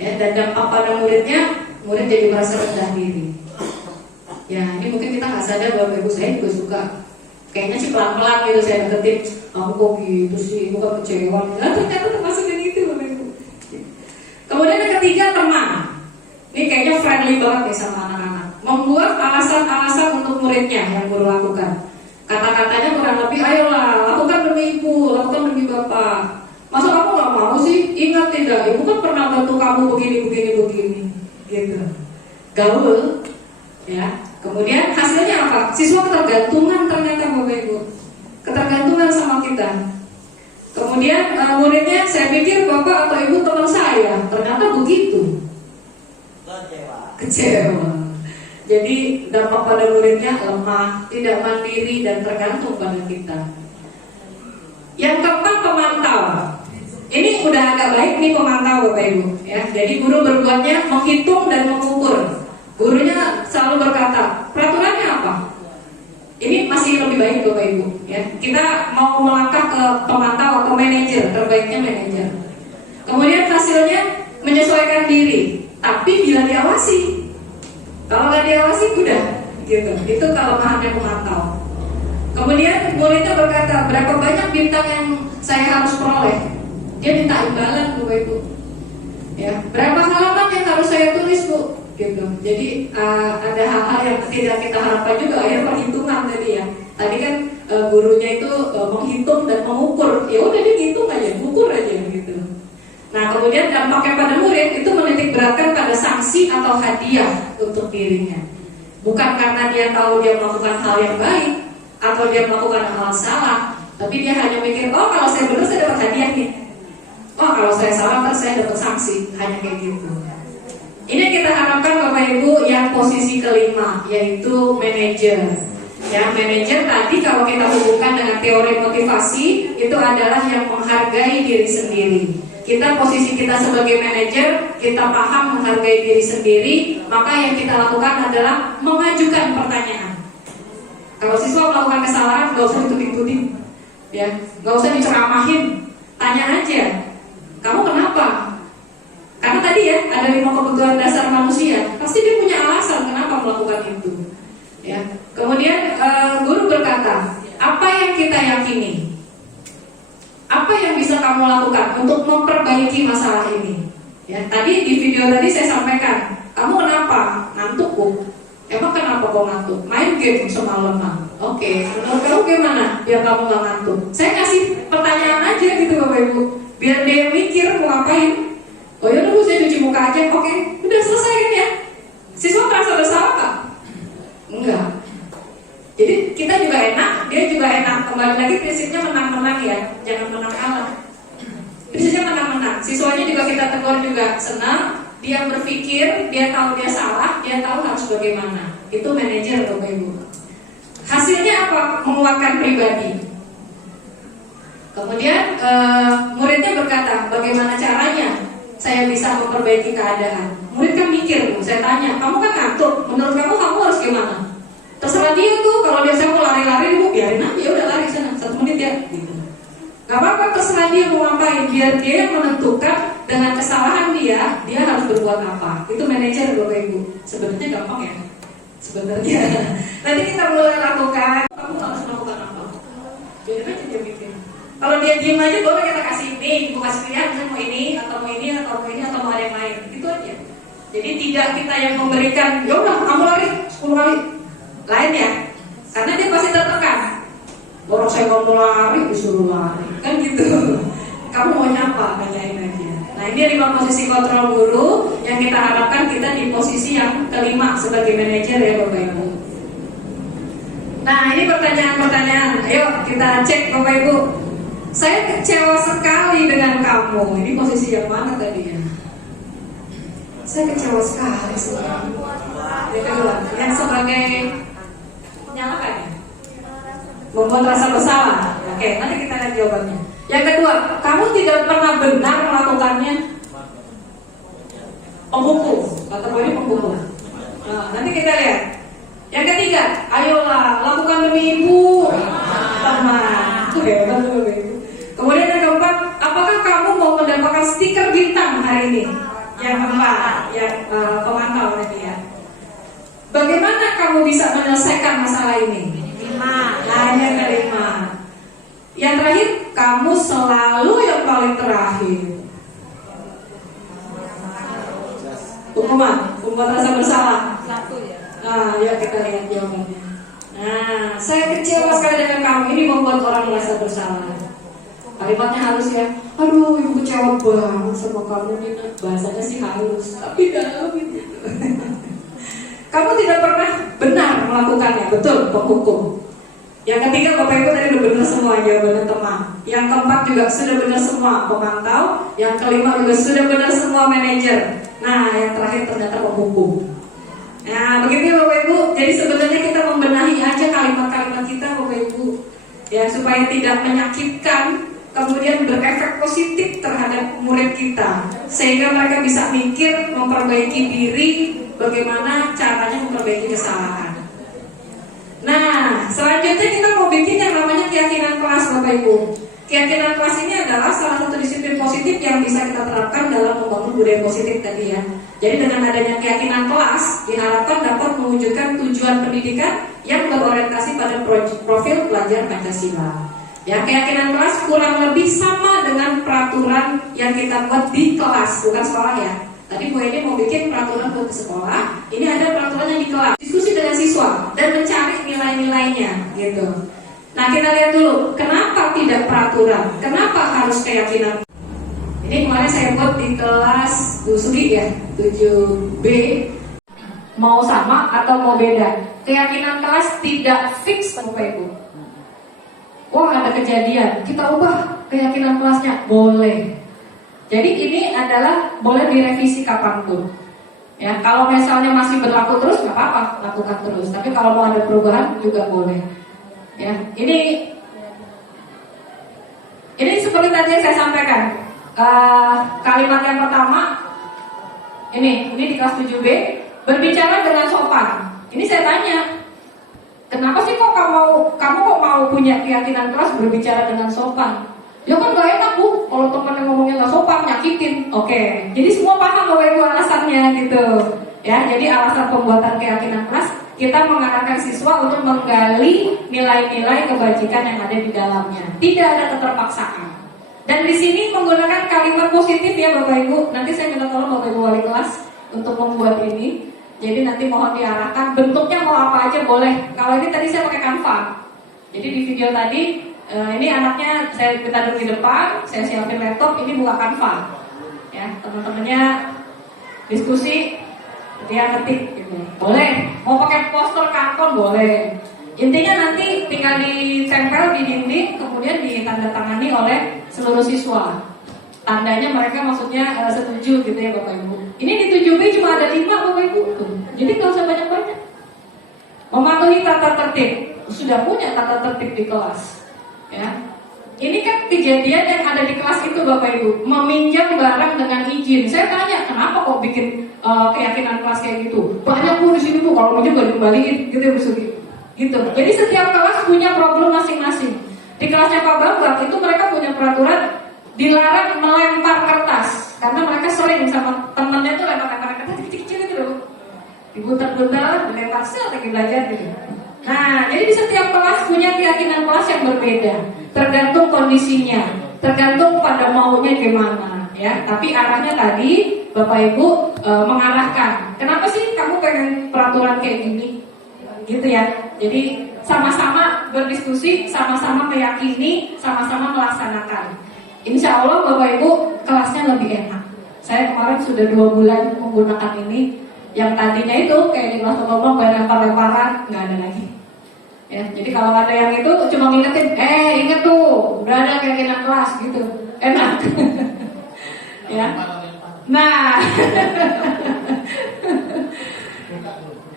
Ya, dan dampak pada muridnya, murid jadi merasa rendah diri. Ya, ini mungkin kita nggak sadar Bapak Ibu, saya juga suka. Kayaknya sih pelan-pelan gitu saya deketin, kamu kok gitu sih, ibu kan kecewa. Nah, ternyata termasuk yang itu Bapak Ibu. Kemudian yang ketiga, teman. Ini kayaknya friendly banget nih sama anak-anak. Membuat alasan-alasan untuk muridnya yang guru lakukan. Kata-katanya kurang lebih, ayolah, lakukan demi ibu, lakukan demi bapak. Masa kamu gak mau sih? Ingat tidak, ibu kan pernah bantu kamu begini. Gitu. Gaul. Ya. Kemudian hasilnya apa? Siswa ketergantungan ternyata Bapak Ibu. Ketergantungan sama kita. Kemudian muridnya, saya pikir bapak atau ibu teman saya. Ternyata begitu. Kecewa. Jadi dampak pada muridnya lemah, tidak mandiri dan tergantung pada kita. Yang keempat, pemantau. Ini udah agak baik nih pemantau Bapak Ibu. Ya, jadi guru berbuatnya menghitung dan mengukur. Gurunya selalu berkata, peraturannya apa? Ini masih lebih baik Bapak Ibu. Ya, kita mau melangkah ke pemantau atau manajer, terbaiknya manajer. Kemudian hasilnya menyesuaikan diri, tapi bila diawasi. Kalau nggak diawasi udah gitu. Itu kelemahannya pemantau. Kemudian muridnya berkata, berapa banyak bintang yang saya harus peroleh? Dia minta imbalan Bapak Ibu. Ya, berapa halaman yang harus saya tulis Bu? Gitu. Jadi ada hal-hal yang tidak kita harapkan juga. Akhirnya perhitungan tadi ya. Tadi kan gurunya itu menghitung dan mengukur. Ya udah dia hitung aja, ukur aja gitu. Nah kemudian dampaknya pada murid itu menitik beratkan pada sanksi atau hadiah untuk dirinya. Bukan karena dia tahu dia melakukan hal yang baik atau dia melakukan hal salah, tapi dia hanya mikir, oh kalau saya benar saya dapat hadiah nih. Oh kalau saya salah ntar saya dapat sanksi. Hanya kayak gitu. Ini kita harapkan Bapak Ibu yang posisi kelima, yaitu manajer. Ya, manajer tadi kalau kita hubungkan dengan teori motivasi, itu adalah yang menghargai diri sendiri. Kita posisi kita sebagai manajer, kita paham menghargai diri sendiri, maka yang kita lakukan adalah mengajukan pertanyaan. Kalau siswa melakukan kesalahan, nggak usah dituding-tuding, ya, nggak usah diceramahin, tanya aja, kamu kenapa? Karena tadi ya ada 5 kebutuhan dasar manusia, pasti dia punya alasan kenapa melakukan itu. Ya, kemudian guru berkata, apa yang kita yakini? Apa yang bisa kamu lakukan untuk memperbaiki masalah ini? Ya, tadi di video tadi saya sampaikan, kamu kenapa ngantuk Bu? Emang kenapa kok ngantuk? Main game semalaman. Oke, menurut kamu gimana biar kamu gak ngantuk? Saya kasih pertanyaan aja gitu Bapak Ibu, biar dia mikir mau ngapain. Oh ya udah Bu, saya cuci muka aja. Oke, udah selesai kan ya? Siswa merasa bersalah menang-menang ya, jangan menang kalah. Biasanya menang-menang. Siswanya juga kita tegur juga senang. Dia berpikir, dia tahu dia salah, dia tahu harus bagaimana. Itu manajer Bapak Ibu. Hasilnya apa? Menguatkan pribadi. Kemudian muridnya berkata, bagaimana caranya saya bisa memperbaiki keadaan? Murid kan mikir, Bu. Saya tanya, kamu kan ngantuk. Menurut kamu harus gimana? Terserah dia tuh. Kalau dia saya mau lari-lari, Bu, biarin aja. Ya udah lari sana 1 menit ya. Gitu. Gak apa-apa, terserah dia mau ngapain. Biar dia yang menentukan dengan kesalahan dia harus berbuat apa. Itu manajer Bapak Ibu. Sebenarnya gampang ya. Sebenarnya. Nanti kita mulai lakukan. Kamu harus melakukan apa? Biarin aja dia mikir. Kalau dia diem aja, boleh kita kasih ini, ibu kasih pilihan, misalnya mau ini, atau mau ini, atau mau ini, atau mau ada yang lain. Itu aja. Jadi tidak kita yang memberikan, yaudah kamu lari 10 kali. Lain ya. Karena dia pasti tertekan. Orang saya nggak mau lari, disuruh lari. Kan gitu. Kamu mau nyapa, tanyain aja. Nah ini 5 posisi kontrol guru yang kita harapkan kita di posisi yang kelima sebagai manajer ya Bapak Ibu. Nah ini pertanyaan-pertanyaan. Ayo kita cek Bapak Ibu. Saya kecewa sekali dengan kamu. Ini posisi yang mana tadi ya? Saya kecewa sekali sama kamu. Yang kedua, yang sebagai menyalahkan ya? Membuat rasa bersalah. Oke, nanti kita lihat jawabannya. Yang kedua, kamu tidak pernah benar melakukannya. Penghukum, kata gue ini penghukum. Nah, nanti kita lihat. Yang ketiga, ayolah lakukan demi ibu. Teman. Hebat loh ibu. Kemudian yang keempat, apakah kamu mau mendapatkan stiker bintang hari ini? Yang keempat, yang pemantau nanti ya. Bagaimana kamu bisa menyelesaikan masalah ini? 5. Nah, yang kelima. Yang terakhir, kamu selalu yang paling terakhir. Hukuman rasa bersalah. 1 ya. Nah, ya kita lihat jawabannya. Nah, saya kecewa sekali dengan kamu. Ini membuat orang merasa bersalah. Kalimatnya halus ya. Aduh, ibu kecewa banget sama kamu Nina. Bahasanya sih halus, tapi dalam gitu. Kamu tidak pernah benar melakukannya, betul, penghukum. Yang ketiga Bapak Ibu tadi udah benar semua jawabannya teman. Yang keempat juga sudah benar semua pemantau. Yang kelima juga sudah benar semua manajer. Nah, yang terakhir ternyata penghukum. Nah, begitu ya Bapak Ibu. Jadi sebenarnya kita membenahi aja kalimat-kalimat kita Bapak Ibu, ya supaya tidak menyakitkan. Kemudian berefek positif terhadap murid kita, sehingga mereka bisa mikir, memperbaiki diri, bagaimana caranya memperbaiki kesalahan. Nah, selanjutnya kita mau bikin yang namanya keyakinan kelas Bapak Ibu. Keyakinan kelas ini adalah salah satu disiplin positif yang bisa kita terapkan dalam membangun budaya positif tadi ya. Jadi dengan adanya keyakinan kelas diharapkan dapat mewujudkan tujuan pendidikan yang berorientasi pada profil pelajar Pancasila. Ya, keyakinan kelas kurang lebih sama dengan peraturan yang kita buat di kelas, bukan sekolah ya. Tadi Bu Eni mau bikin peraturan buat ke sekolah, ini ada peraturannya di kelas. Diskusi dengan siswa dan mencari nilai-nilainya gitu. Nah, kita lihat dulu, kenapa tidak peraturan? Kenapa harus keyakinan? Ini kemarin saya buat di kelas Bu Sugi ya, 7B. Mau sama atau mau beda? Keyakinan kelas tidak fix Bapak Ibu. Wah, ada kejadian, kita ubah keyakinan kelasnya, boleh. Jadi ini adalah boleh direvisi kapanpun. Ya, kalau misalnya masih berlaku terus nggak apa-apa, lakukan terus. Tapi kalau mau ada perubahan juga boleh. Ya, ini seperti tadi yang saya sampaikan. Kalimat yang pertama, ini di kelas 7B, berbicara dengan sopan. Ini saya tanya, kenapa sih kok kamu kok mau punya keyakinan kelas berbicara dengan sopan? Ya kan gak enak Bu, kalau teman yang ngomongnya gak sopan, nyakitin. Oke, jadi semua paham Bapak Ibu alasannya gitu. Ya, jadi alasan pembuatan keyakinan kelas, kita mengarahkan siswa untuk menggali nilai-nilai kebajikan yang ada di dalamnya. Tidak ada keterpaksaan. Dan di sini menggunakan kalimat positif ya Bapak Ibu. Nanti saya minta tolong Bapak Ibu wali kelas untuk membuat ini. Jadi nanti mohon diarahkan bentuknya mau apa aja boleh. Kalau ini tadi saya pakai Canva. Jadi di video tadi ini anaknya saya kita duduk di depan, saya siapin laptop, ini buka Canva. Ya, teman-temannya diskusi, dia ketik gitu. Boleh. Mau pakai poster kanton boleh. Intinya nanti tinggal ditempel di dinding, kemudian ditandatangani oleh seluruh siswa. Tandanya mereka maksudnya setuju gitu ya Bapak Ibu. Ini di 7B cuma ada 5 Bapak Ibu tuh. Jadi nggak usah banyak-banyak. Mematuhi tata tertib. Sudah punya tata tertib di kelas. Ya. Ini kan kejadian yang ada di kelas itu Bapak Ibu. Meminjam barang dengan izin. Saya tanya, kenapa kok bikin keyakinan kelas kayak gitu? Banyak Bu di sini Bu, kalau minjem gak dikembaliin gitu ya gitu. Jadi setiap kelas punya problem masing-masing. Di kelasnya Pak Bambang itu mereka punya peraturan dilarang melempar kertas karena mereka sering sama temennya tuh lempar kertas kecil-kecil gitu loh. Dibuter-buter, dilempar lagi belajar gitu. Nah, jadi di setiap kelas punya keyakinan kelas yang berbeda, tergantung kondisinya, tergantung pada maunya gimana, ya. Tapi arahnya tadi Bapak Ibu mengarahkan. Kenapa sih kamu pengen peraturan kayak gini? Gitu ya. Jadi sama-sama berdiskusi, sama-sama meyakini, sama-sama melaksanakan. Insya Allah Bapak Ibu kelasnya lebih enak. Saya kemarin sudah 2 bulan menggunakan ini. Yang tadinya itu kayak di kelas ngomong lempar-lemparan, nggak ada lagi. Ya, jadi kalau ada yang itu cuma ngingetin, inget tuh, udah ada keyakinan kelas gitu, enak. Ya. Nah.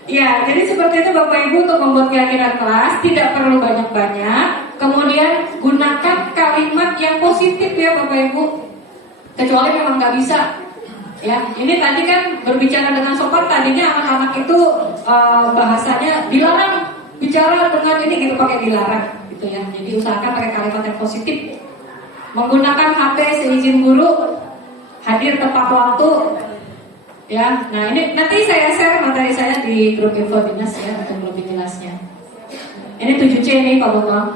Ya, jadi seperti itu Bapak Ibu untuk membuat keyakinan kelas tidak perlu banyak-banyak. Kemudian gunakan kalimat yang positif ya Bapak Ibu. Kecuali memang nggak bisa. Ya, ini tadi kan berbicara dengan sopan. Tadinya anak-anak itu bahasanya dilarang bicara dengan ini gitu, pakai dilarang gitu ya. Jadi usahakan pakai kalimat yang positif. Menggunakan HP seizin guru, hadir tepat waktu. Ya, nah ini nanti saya share materi saya di grup info dinas ya untuk lebih jelasnya. Ini 7C nih Pak Bambang.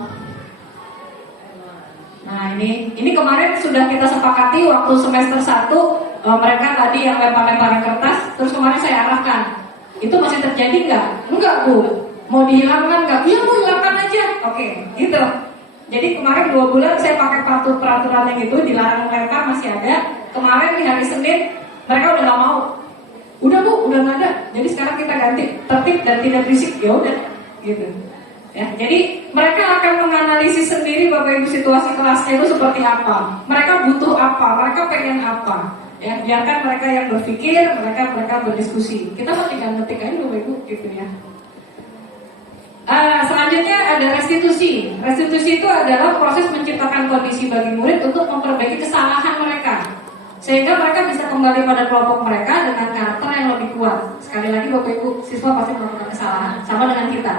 Nah ini kemarin sudah kita sepakati waktu semester 1 mereka tadi yang lempar-lemparan kertas, terus kemarin saya arahkan. Itu masih terjadi nggak? Enggak Bu. Mau dihilangkan nggak? Iya Bu, hilangkan aja. Oke, gitu. Jadi kemarin 2 bulan saya pakai peraturan yang itu, dilarang melempar masih ada. Kemarin di hari Senin mereka udah nggak mau. Udah Bu, udah nggak ada. Jadi sekarang kita ganti tertib dan tidak berisik. Ya udah, gitu. Ya, jadi mereka akan menganalisis sendiri Bapak Ibu situasi kelasnya itu seperti apa. Mereka butuh apa, mereka pengen apa. Ya, biarkan mereka yang berpikir, mereka berdiskusi. Kita mau tinggal ngetik aja Bapak Ibu, gitu ya. Selanjutnya ada restitusi. Restitusi itu adalah proses menciptakan kondisi bagi murid untuk memperbaiki kesalahan mereka, sehingga mereka bisa kembali pada kelompok mereka dengan karakter yang lebih kuat. Sekali lagi Bapak Ibu, siswa pasti melakukan kesalahan, sama dengan kita.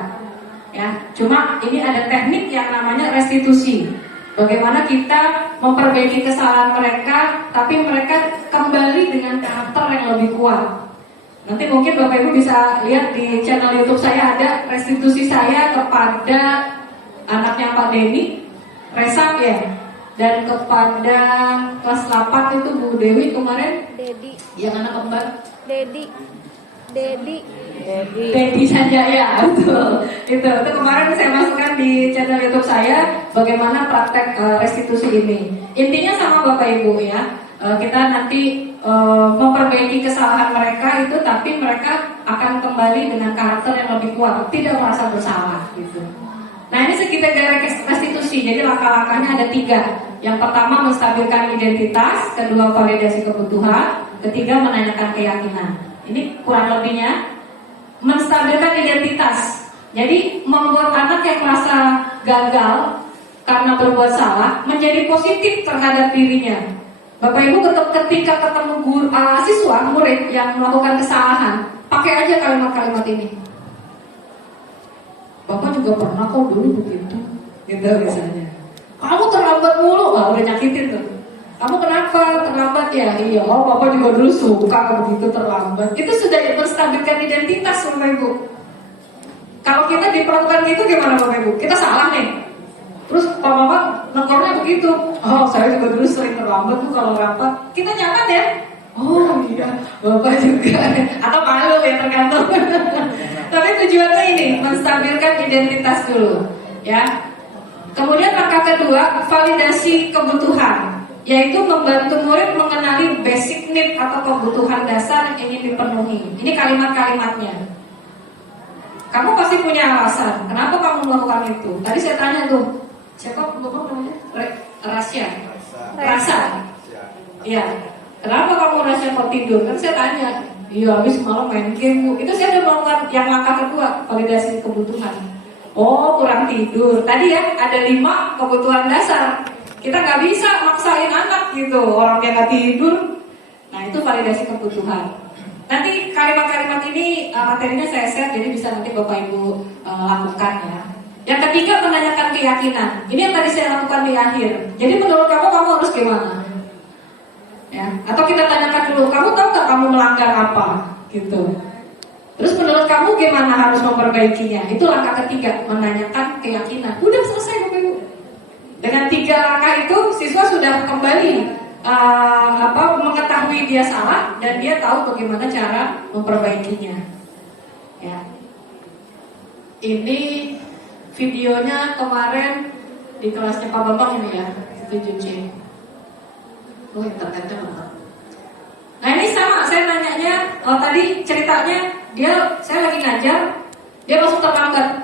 Ya, cuma ini ada teknik yang namanya restitusi. Bagaimana kita memperbaiki kesalahan mereka, tapi mereka kembali dengan karakter yang lebih kuat. Nanti mungkin Bapak Ibu bisa lihat di channel YouTube saya ada restitusi saya kepada anaknya Pak Denny, Resak ya. Dan kepada kelas 8 itu Bu Dewi kemarin, Dedi, yang anak kembar Dedi saja ya, betul. Itu kemarin saya masukkan di channel YouTube saya bagaimana praktek restitusi ini. Intinya sama Bapak Ibu ya. Kita nanti memperbaiki kesalahan mereka itu, tapi mereka akan kembali dengan karakter yang lebih kuat, tidak merasa bersalah gitu. Nah ini segitiga restitusi. Jadi langkah-langkahnya ada 3. Yang pertama menstabilkan identitas, kedua validasi kebutuhan, ketiga menanyakan keyakinan. Ini kurang lebihnya. Menstabilkan identitas. Jadi membuat anak yang merasa gagal karena berbuat salah menjadi positif terhadap dirinya. Bapak Ibu ketika ketemu guru, siswa, murid yang melakukan kesalahan, pakai aja kalimat-kalimat ini. Bapak juga pernah kok dulu begitu, gitu misalnya. Kamu terlambat mulu, udah nyakitin tuh. Kamu kenapa terlambat ya? Iya, Bapak juga dulu suka begitu terlambat. Itu sudah menstabilkan identitas Bapak Ibu. Kalau kita diperlakukan gitu gimana Bapak Ibu? Kita salah nih. Terus Pak Bapak negornya begitu. Oh, saya juga dulu sering terlambat tuh kalau rapat. Kita nyaman ya? Oh iya, Bapak juga. Atau malu ya, tergantung. Tapi tujuannya ini menstabilkan identitas dulu, ya. Kemudian langkah kedua, validasi kebutuhan, yaitu membantu murid mengenali basic need atau kebutuhan dasar yang ingin dipenuhi. Ini kalimat-kalimatnya. kamu pasti punya alasan. Kenapa kamu melakukan itu? Tadi saya tanya tuh, siapa namanya? Rasya. Rasa. Iya. Kenapa kamu Rasya kok tidur? Kan saya tanya. Iya, habis malam main game Bu. Itu saya udah melakukan yang langkah kedua, validasi kebutuhan. Oh, kurang tidur. Tadi ya ada 5 kebutuhan dasar. Kita nggak bisa maksain anak gitu, orang yang nggak tidur. Nah itu validasi kebutuhan. Nanti kalimat-kalimat ini materinya saya share, jadi bisa nanti Bapak Ibu lakukan ya. Yang ketiga, menanyakan keyakinan. Ini yang tadi saya lakukan di akhir. Jadi menurut kamu harus gimana? Ya. Atau kita tanyakan dulu, kamu tahu nggak kamu melanggar apa? Gitu. Terus menurut kamu gimana harus memperbaikinya? Itu langkah ketiga, menanyakan keyakinan. Udah selesai Bapak Ibu. Dengan 3 langkah itu siswa sudah kembali mengetahui dia salah dan dia tahu bagaimana cara memperbaikinya. Ya. Ini videonya kemarin di kelasnya Pak Bambang ini ya, 7C. Oh, internetnya lemah. Nah ini sama, saya nanyanya, tadi ceritanya saya lagi ngajar, dia masuk terlambat.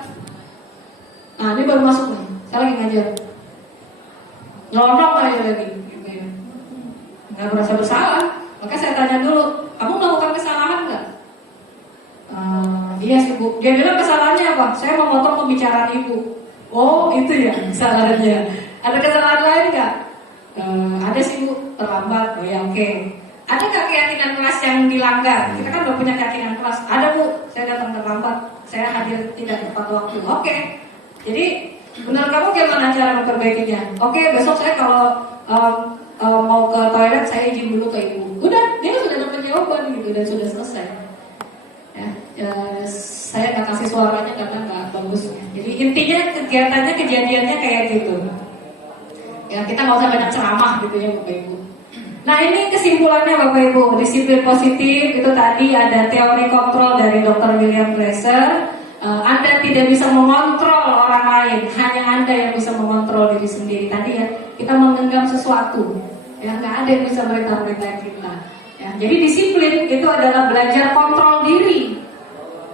Nah ini baru masuk nih, saya lagi ngajar. Nyolong aja lagi gitu ya. Nggak merasa bersalah. Maka saya tanya dulu, kamu melakukan kesalahan nggak? Iya sih Bu. Dia bilang kesalahannya apa? Saya memotong pembicaraan ibu. Oh itu ya kesalahannya. Ada kesalahan lain nggak? Ada sih Bu, terlambat. Oh ya oke. Ada nggak keyakinan kelas yang dilanggar? Kita kan udah punya keyakinan kelas. Ada Bu, saya datang terlambat, saya hadir tidak tepat waktu. Oke. Jadi menurut kamu gimana cara memperbaikinya? Oke, besok saya kalau mau ke toilet saya izin dulu ke ibu. Udah, dia sudah dapat jawaban gitu dan sudah selesai. Ya, saya nggak kasih suaranya karena nggak bagus. Jadi intinya kegiatannya, kejadiannya kayak gitu. Ya kita nggak usah banyak ceramah gitu ya Bapak Ibu. Nah ini kesimpulannya Bapak Ibu, disiplin positif itu tadi ada teori kontrol dari Dr. William Glasser. Anda tidak bisa mengontrol orang lain, hanya Anda yang bisa mengontrol diri sendiri. Tadi ya, kita menggenggam sesuatu, ya nggak ada yang bisa merintah kita. Ya, jadi disiplin itu adalah belajar kontrol diri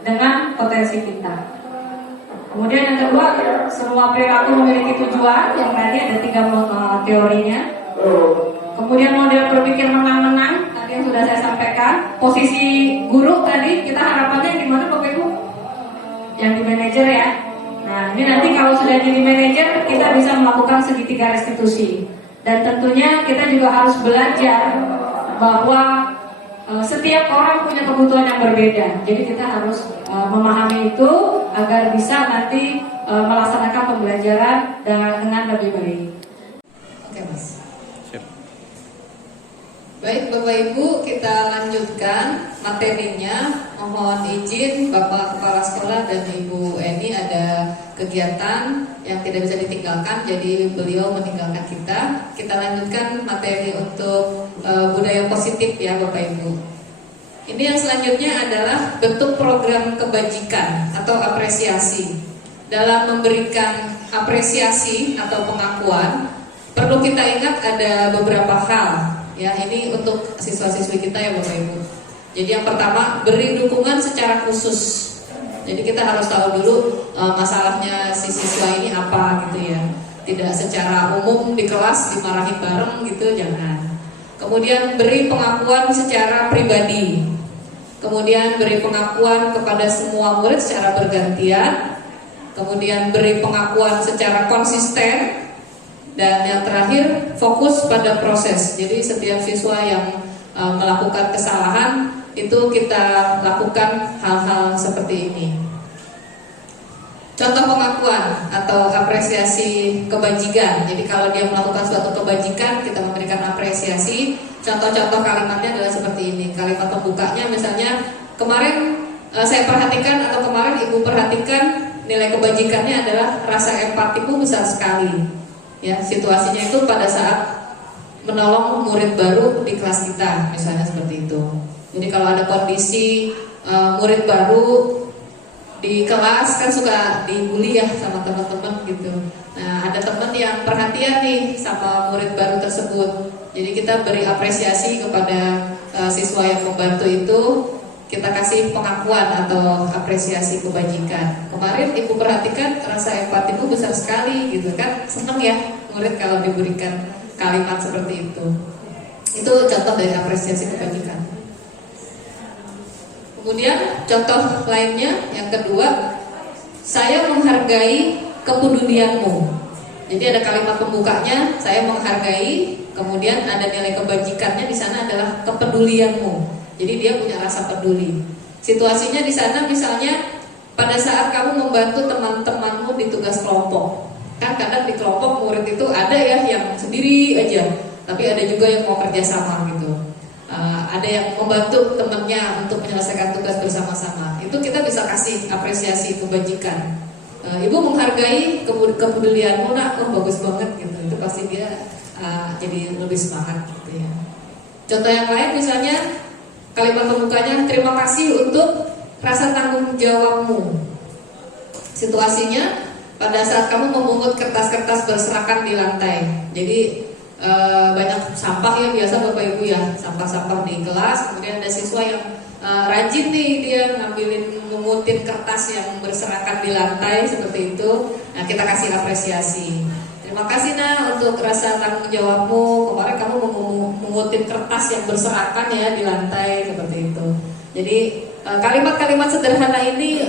dengan potensi kita. Kemudian yang kedua, semua perilaku memiliki tujuan. Yang tadi ada 3 teorinya. Kemudian model berpikir menang-menang, tadi yang sudah saya sampaikan. Posisi guru tadi, kita harapannya gimana Bapak Ibu? Yang di manajer ya. Nah ini nanti kalau sudah jadi manajer kita bisa melakukan segitiga restitusi. Dan tentunya kita juga harus belajar bahwa setiap orang punya kebutuhan yang berbeda. Jadi kita harus memahami itu agar bisa nanti melaksanakan pembelajaran dengan lebih baik. Oke Mas. Baik Bapak Ibu, kita lanjutkan materinya. Mohon izin Bapak Kepala Sekolah dan Ibu Eni ada kegiatan yang tidak bisa ditinggalkan, jadi beliau meninggalkan kita. Kita lanjutkan materi untuk budaya positif ya Bapak Ibu. Ini yang selanjutnya adalah bentuk program kebajikan atau apresiasi. Dalam memberikan apresiasi atau pengakuan, perlu kita ingat ada beberapa hal. Ya, ini untuk siswa-siswi kita ya Bapak Ibu. Jadi yang pertama, beri dukungan secara khusus. Jadi kita harus tahu dulu masalahnya si siswa ini apa gitu ya. Tidak secara umum di kelas dimarahin bareng gitu, jangan. Kemudian beri pengakuan secara pribadi. Kemudian beri pengakuan kepada semua murid secara bergantian. Kemudian beri pengakuan secara konsisten. Dan yang terakhir, fokus pada proses. Jadi setiap siswa yang melakukan kesalahan itu kita lakukan hal-hal seperti ini. Contoh pengakuan atau apresiasi kebajikan. Jadi kalau dia melakukan suatu kebajikan, kita memberikan apresiasi. Contoh-contoh kalimatnya adalah seperti ini. Kalimat pembukanya misalnya, kemarin saya perhatikan atau kemarin ibu perhatikan nilai kebajikannya adalah rasa empatiku besar sekali. Ya, situasinya itu pada saat menolong murid baru di kelas kita, misalnya seperti itu. Jadi kalau ada kondisi murid baru di kelas kan suka dibully ya sama teman-teman gitu. Nah ada teman yang perhatian nih sama murid baru tersebut. Jadi kita beri apresiasi kepada siswa yang membantu itu. kita kasih pengakuan atau apresiasi kebajikan. Kemarin Ibu perhatikan rasa empatimu besar sekali gitu kan, seneng ya murid kalau diberikan kalimat seperti itu. Itu contoh dari apresiasi kebajikan. Kemudian contoh lainnya yang kedua, saya menghargai kepedulianmu. Jadi ada kalimat pembukanya, saya menghargai, kemudian ada nilai kebajikannya di sana adalah kepedulianmu. Jadi dia punya rasa peduli. Situasinya di sana misalnya pada saat kamu membantu teman-temanmu di tugas kelompok. Kan kadang di kelompok murid itu ada ya yang sendiri aja, tapi ada juga yang mau kerja sama gitu. Ada yang membantu temannya untuk menyelesaikan tugas bersama-sama. Itu kita bisa kasih apresiasi kebajikan. Ibu menghargai kepedulianmu nak, oh bagus banget gitu. Itu pasti dia jadi lebih semangat gitu ya. Contoh yang lain misalnya kalimat pembukanya, terima kasih untuk rasa tanggung jawabmu. Situasinya pada saat kamu memungut kertas-kertas berserakan di lantai. Jadi banyak sampah ya biasa Bapak Ibu ya, sampah-sampah di kelas. Kemudian ada siswa yang rajin nih, dia memungutin kertas yang berserakan di lantai seperti itu. Nah, kita kasih apresiasi. Terima kasih nak untuk rasa tanggung jawabmu. Kemarin kamu mengutin kertas yang berserakan ya di lantai seperti itu. Jadi kalimat-kalimat sederhana ini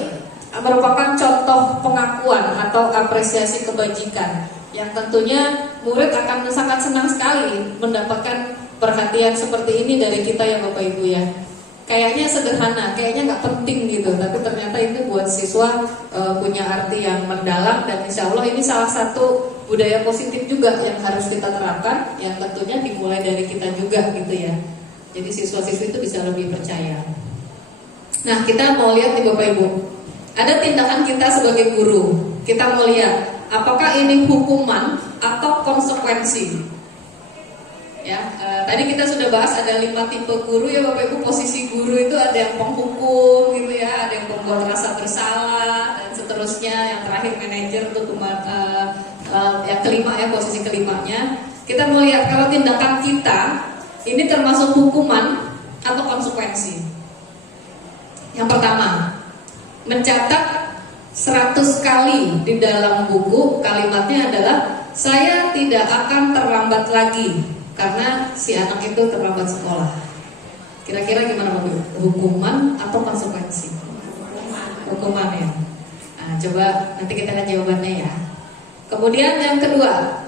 merupakan contoh pengakuan atau apresiasi kebajikan yang tentunya murid akan sangat senang sekali mendapatkan perhatian seperti ini dari kita ya Bapak Ibu ya. Kayaknya sederhana, kayaknya nggak penting gitu, tapi ternyata itu buat siswa punya arti yang mendalam, dan insya Allah ini salah satu budaya positif juga yang harus kita terapkan, yang tentunya dimulai dari kita juga gitu ya. Jadi siswa-siswi itu bisa lebih percaya. Nah, kita mau lihat nih Bapak Ibu, ada tindakan kita sebagai guru. Kita mau lihat apakah ini hukuman atau konsekuensi. Ya, tadi kita sudah bahas ada 5 tipe guru ya Bapak Ibu. Posisi guru itu ada yang penghukum gitu ya, ada yang membuat rasa bersalah dan seterusnya. Yang terakhir manajer untuk yang kelima ya, posisi kelimanya. Kita mau lihat kalau tindakan kita ini termasuk hukuman atau konsekuensi. Yang pertama, mencatat 100 kali di dalam buku kalimatnya adalah saya tidak akan terlambat lagi karena si anak itu terlambat sekolah. Kira-kira gimana Bapak? Hukuman atau konsekuensi? Hukuman ya. Nah, coba nanti kita lihat jawabannya ya. Kemudian yang kedua,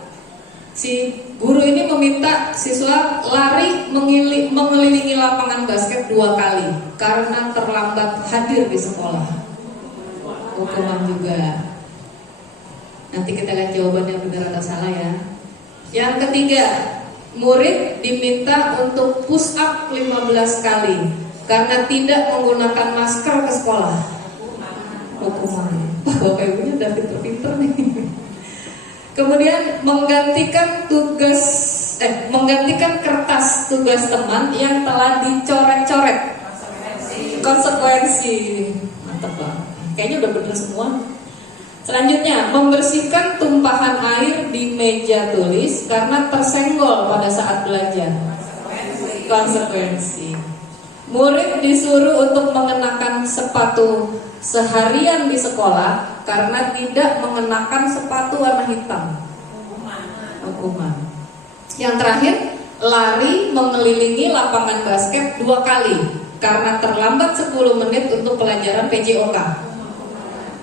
si guru ini meminta siswa lari mengelilingi lapangan basket 2 kali karena terlambat hadir di sekolah. Hukuman juga. Nanti kita lihat jawabannya benar atau salah ya. Yang ketiga, murid diminta untuk push up 15 kali karena tidak menggunakan masker ke sekolah. Hukuman. Bapak Ibunya udah pinter-pinter nih. Kemudian menggantikan kertas tugas teman yang telah dicoret-coret. Konsekuensi. Mantap banget. Kayaknya udah bener semua. Selanjutnya, membersihkan tumpahan air di meja tulis karena tersenggol pada saat belajar. Konsekuensi. Murid disuruh untuk mengenakan sepatu seharian di sekolah karena tidak mengenakan sepatu warna hitam. Hukuman. Yang terakhir, lari mengelilingi lapangan basket 2 kali karena terlambat 10 menit untuk pelajaran PJOK.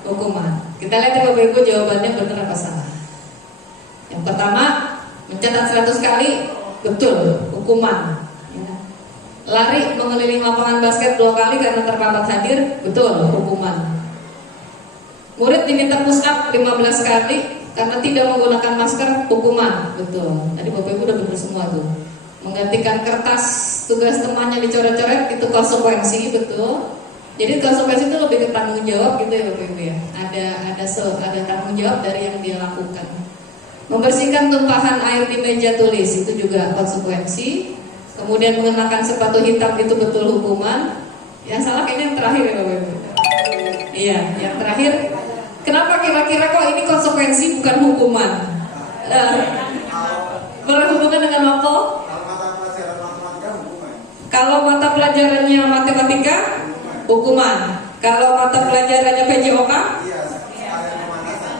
Hukuman. Kita lihat ya Bapak Ibu jawabannya benar apa salah. Yang pertama, mencatat 100 kali, betul, hukuman. Lari mengelilingi lapangan basket 2 kali karena terlambat hadir, betul, hukuman. Murid diminta push up 15 kali karena tidak menggunakan masker, hukuman, betul. Tadi Bapak Ibu udah benar semua tuh. Menggantikan kertas tugas temannya dicoret-coret, itu konsekuensi, betul. Jadi konsekuensi itu lebih ke tanggung jawab gitu ya Bapak Ibu ya. Ada tanggung jawab dari yang dia lakukan. Membersihkan tumpahan air di meja tulis itu juga konsekuensi. Kemudian mengenakan sepatu hitam itu betul hukuman. Yang salah kayaknya yang terakhir ya Bapak Ibu. Iya, yang terakhir. Kenapa kira-kira kok ini konsekuensi bukan hukuman? Berhubungan dengan apa? Kalau mata pelajarannya matematika, hukuman. Kalau mata pelajarannya PJOK,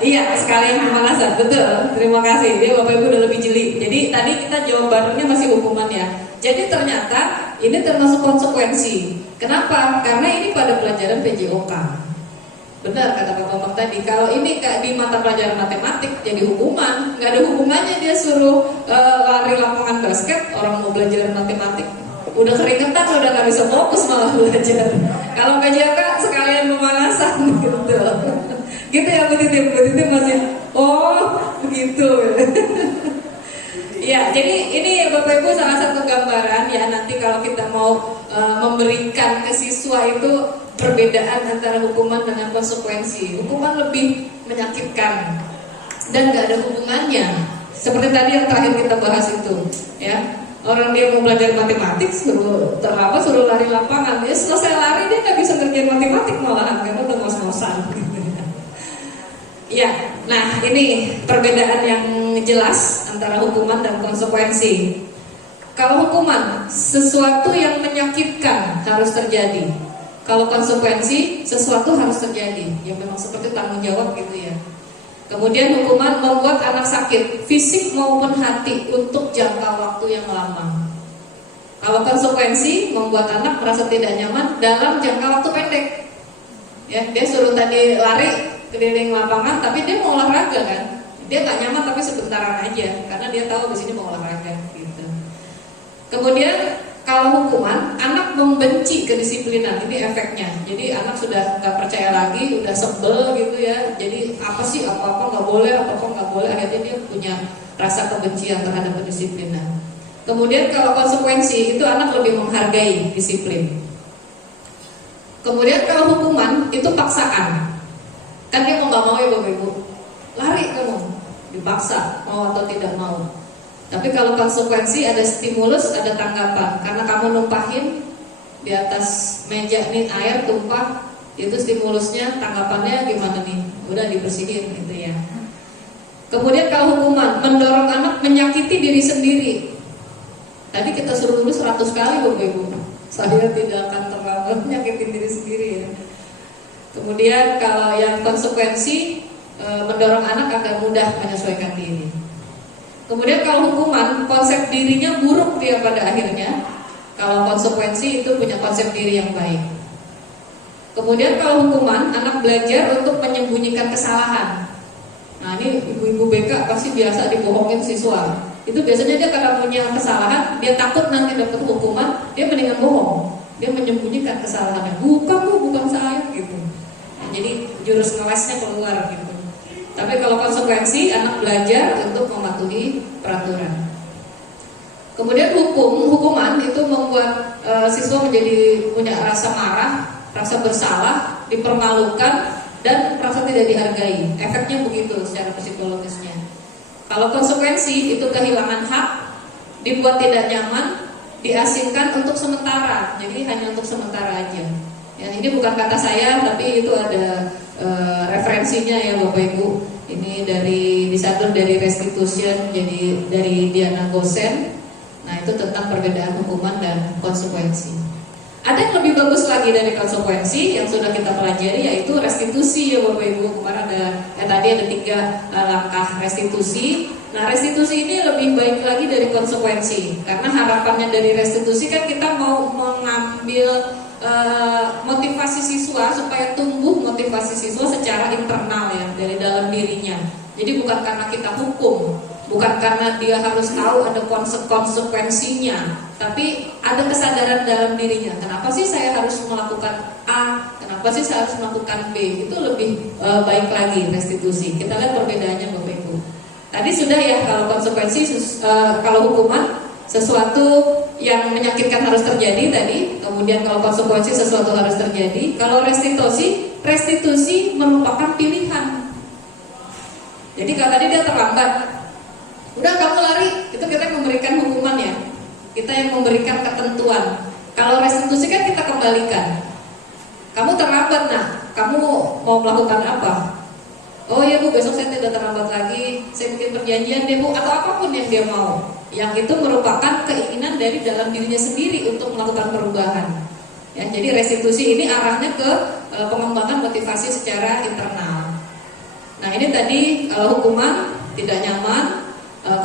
iya, sekalian pemanasan, betul. Terima kasih. Dia Bapak Ibu udah lebih jeli. Jadi tadi kita jawabannya masih hukuman ya. Jadi ternyata ini termasuk konsekuensi. Kenapa? Karena ini pada pelajaran PJOK. Benar kata Bapak tadi. Kalau ini di mata pelajaran matematik jadi hukuman, nggak ada hukumannya dia suruh lari lapangan basket. Orang mau belajar matematik, udah keringetan, udah nggak bisa fokus malah belajar. Kalau PJOK sekalian pemanasan gitu. Gitu ya Bu Titi masih begitu. Ya, jadi ini Bapak Ibu salah satu gambaran ya, nanti kalau kita mau memberikan ke siswa itu perbedaan antara hukuman dengan konsekuensi. Hukuman lebih menyakitkan dan gak ada hubungannya. Seperti tadi yang terakhir kita bahas itu, ya. Orang dia mau belajar matematik suruh lari lapangan, dia selesai lari dia nggak bisa ngerjain matematik malahan karena udah ngos-ngosan. Ya, nah ini perbedaan yang jelas antara hukuman dan konsekuensi. Kalau hukuman, sesuatu yang menyakitkan harus terjadi. Kalau konsekuensi, sesuatu harus terjadi. Ya memang seperti tanggung jawab gitu ya. Kemudian hukuman membuat anak sakit, fisik maupun hati untuk jangka waktu yang lama. Kalau konsekuensi, membuat anak merasa tidak nyaman dalam jangka waktu pendek. Ya, dia suruh tadi lari keliling lapangan, tapi dia mau olahraga kan, dia nggak nyaman tapi sebentaran aja, karena dia tahu di sini mau olahraga gitu. Kemudian kalau hukuman, anak membenci kedisiplinan, ini efeknya. Jadi anak sudah nggak percaya lagi, udah sebel gitu ya. Jadi apa sih apa nggak boleh, apa nggak boleh, akhirnya dia punya rasa kebencian terhadap kedisiplinan. Kemudian kalau konsekuensi itu anak lebih menghargai disiplin. Kemudian kalau hukuman itu paksaan. Kan dia mau nggak mau ya Bapak Ibu, lari kamu, dipaksa mau atau tidak mau. Tapi kalau konsekuensi ada stimulus, ada tanggapan. Karena kamu numpahin di atas meja nih air tumpah, itu stimulusnya, tanggapannya gimana nih? Udah dibersihin gitu ya. Kemudian kalau hukuman, mendorong anak menyakiti diri sendiri. Tadi kita suruh tulis 100 kali Bapak Ibu, saya tidak akan terlambat menyakitin diri sendiri ya. Kemudian kalau yang konsekuensi, mendorong anak agar mudah menyesuaikan diri. Kemudian kalau hukuman, konsep dirinya buruk dia pada akhirnya. Kalau konsekuensi itu punya konsep diri yang baik. Kemudian kalau hukuman, anak belajar untuk menyembunyikan kesalahan. Nah ini ibu-ibu BK pasti biasa dibohongin siswa. Itu biasanya dia karena punya kesalahan, dia takut nanti dapat hukuman, dia mendingan bohong. Dia menyembunyikan kesalahannya. Bukan saya gitu. Nah, jadi jurus ngelesnya keluar gitu. Tapi kalau konsekuensi, anak belajar untuk mematuhi peraturan. Kemudian hukuman itu membuat siswa menjadi punya rasa marah, rasa bersalah, dipermalukan, dan merasa tidak dihargai. Efeknya begitu secara psikologisnya. Kalau konsekuensi itu kehilangan hak, dibuat tidak nyaman, diasingkan untuk sementara. Jadi hanya untuk sementara aja. Ya, ini bukan kata saya, tapi itu ada referensinya ya Bapak Ibu. Ini disadur dari Restitution, jadi dari Diana Gosen. Nah itu tentang perbedaan hukuman dan konsekuensi. Ada yang lebih bagus lagi dari konsekuensi yang sudah kita pelajari, yaitu restitusi ya Bapak Ibu. Kemarin tadi ada 3 langkah restitusi. Nah restitusi ini lebih baik lagi dari konsekuensi, karena harapannya dari restitusi kan kita mau mengambil motivasi siswa supaya tumbuh motivasi siswa secara internal ya, dari dalam dirinya. Jadi bukan karena kita hukum, bukan karena dia harus tahu ada konsekuensinya, tapi ada kesadaran dalam dirinya. Kenapa sih saya harus melakukan A? Kenapa sih saya harus melakukan B? Itu lebih baik lagi restitusi. Kita lihat perbedaannya Bapak Ibu. Tadi sudah ya, kalau konsekuensi, kalau hukuman sesuatu yang menyakitkan harus terjadi tadi. Kemudian kalau konsekuensi sesuatu harus terjadi. Kalau restitusi merupakan pilihan. Jadi kalau tadi dia terlambat, udah kamu lari, itu kita yang memberikan hukuman ya. Kita yang memberikan ketentuan. Kalau restitusi kan kita kembalikan. Kamu terlambat, nah kamu mau melakukan apa? Oh ya Bu, besok saya tidak terlambat lagi, saya bikin perjanjian deh Bu, atau apapun yang dia mau. Yang itu merupakan keinginan dari dalam dirinya sendiri untuk melakukan perubahan. Ya, jadi restitusi ini arahnya ke pengembangan motivasi secara internal. Nah, ini tadi kalau hukuman tidak nyaman,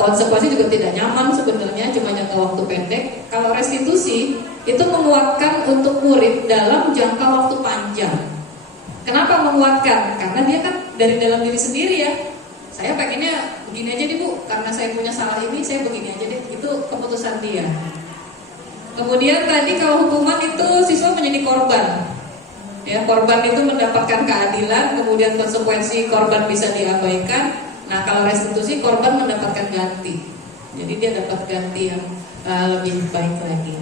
konsekuensi juga tidak nyaman sebenarnya, cuma jangka waktu pendek. Kalau restitusi itu menguatkan untuk murid dalam jangka waktu panjang. Kenapa menguatkan? Karena dia kan dari dalam diri sendiri ya. Saya pengennya begini aja nih Bu, karena saya punya salah ini, saya begini aja deh. Itu keputusan dia. Kemudian tadi kalau hukuman itu siswa menjadi korban. Ya, korban itu mendapatkan keadilan, kemudian konsekuensi korban bisa diabaikan. Nah, kalau restitusi korban mendapatkan ganti. Jadi dia dapat ganti yang lebih baik lagi.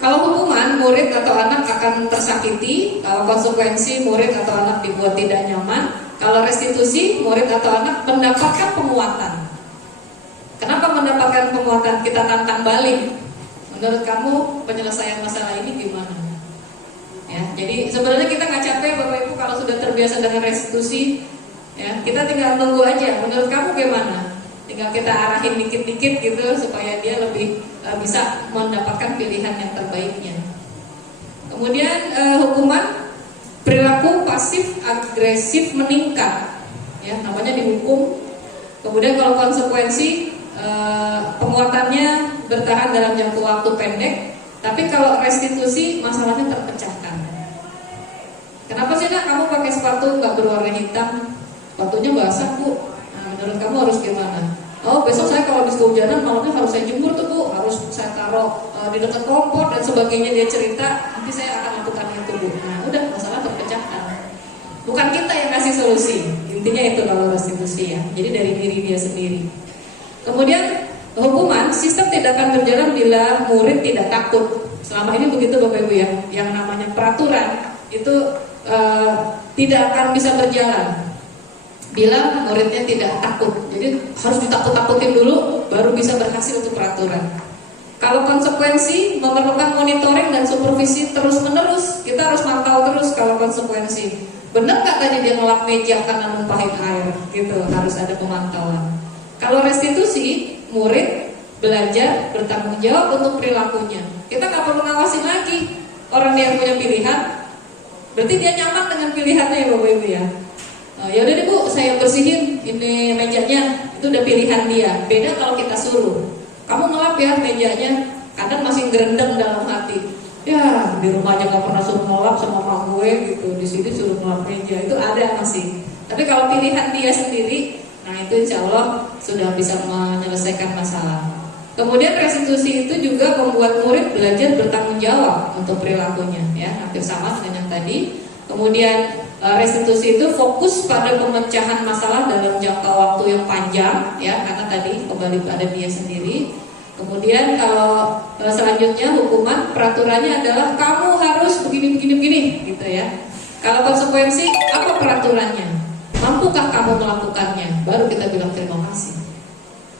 Kalau hukuman, murid atau anak akan tersakiti. Kalau konsekuensi, murid atau anak dibuat tidak nyaman. Kalau restitusi, murid atau anak mendapatkan penguatan. Kenapa mendapatkan penguatan? Kita tantang balik. Menurut kamu penyelesaian masalah ini gimana? Ya, jadi sebenarnya kita nggak capek Bapak Ibu kalau sudah terbiasa dengan restitusi. Ya, kita tinggal tunggu aja. Menurut kamu gimana? Tinggal kita arahin dikit-dikit gitu supaya dia lebih bisa mendapatkan pilihan yang terbaiknya. Kemudian hukuman, perilaku pasif agresif meningkat. Ya, namanya dihukum. Kemudian kalau konsekuensi, penguatannya bertahan dalam jangka waktu pendek. Tapi kalau restitusi masalahnya terpecahkan. Kenapa sih nak kamu pakai sepatu nggak berwarna hitam? Sepatunya basah Bu. Nah, menurut kamu harus gimana? Oh, besok saya kalau habis kehujanan malamnya harus saya jemur tuh Bu, harus saya taruh di dekat kompor dan sebagainya. Dia cerita, nanti saya akan lakukan itu Bu. Nah, udah masalah terpecahkan. Bukan kita yang kasih solusi. Intinya itu kalau restitusi ya. Jadi dari diri dia sendiri. Kemudian hukuman, sistem tidak akan berjalan bila murid tidak takut. Selama ini begitu Bapak Ibu ya. Yang namanya peraturan itu tidak akan bisa berjalan bila muridnya tidak takut. Jadi harus ditakut-takutin dulu baru bisa berhasil untuk peraturan. Kalau konsekuensi memerlukan monitoring dan supervisi terus-menerus. Kita harus mantau terus kalau konsekuensi. Benar nggak tadi dia ngelap meja karena numpahin air? Gitu, harus ada pemantauan. Kalau restitusi, murid belajar bertanggung jawab untuk perilakunya. Kita nggak perlu ngawasin lagi orang dia punya pilihan. Berarti dia nyaman dengan pilihannya ya Bapak Ibu ya. Ya udah deh Bu, saya bersihin ini mejanya, itu udah pilihan dia. Beda kalau kita suruh, kamu ngelap ya mejanya, kadang masih gerendeng dalam hati. Ya di rumahnya nggak pernah suruh ngelap sama mak gue gitu, di sini suruh ngelap meja, itu ada masih. Tapi kalau pilihan dia sendiri, nah itu insya Allah sudah bisa menyelesaikan masalah. Kemudian restitusi itu juga membuat murid belajar bertanggung jawab untuk perilakunya, ya hampir sama dengan yang tadi. Kemudian restitusi itu fokus pada pemecahan masalah dalam jangka waktu yang panjang, ya karena tadi kembali pada dia sendiri. Kemudian kalau selanjutnya hukuman, peraturannya adalah kamu harus begini, gitu ya. Kalau konsekuensi, apa peraturannya? Mampukah kamu melakukannya? Baru kita bilang terima kasih.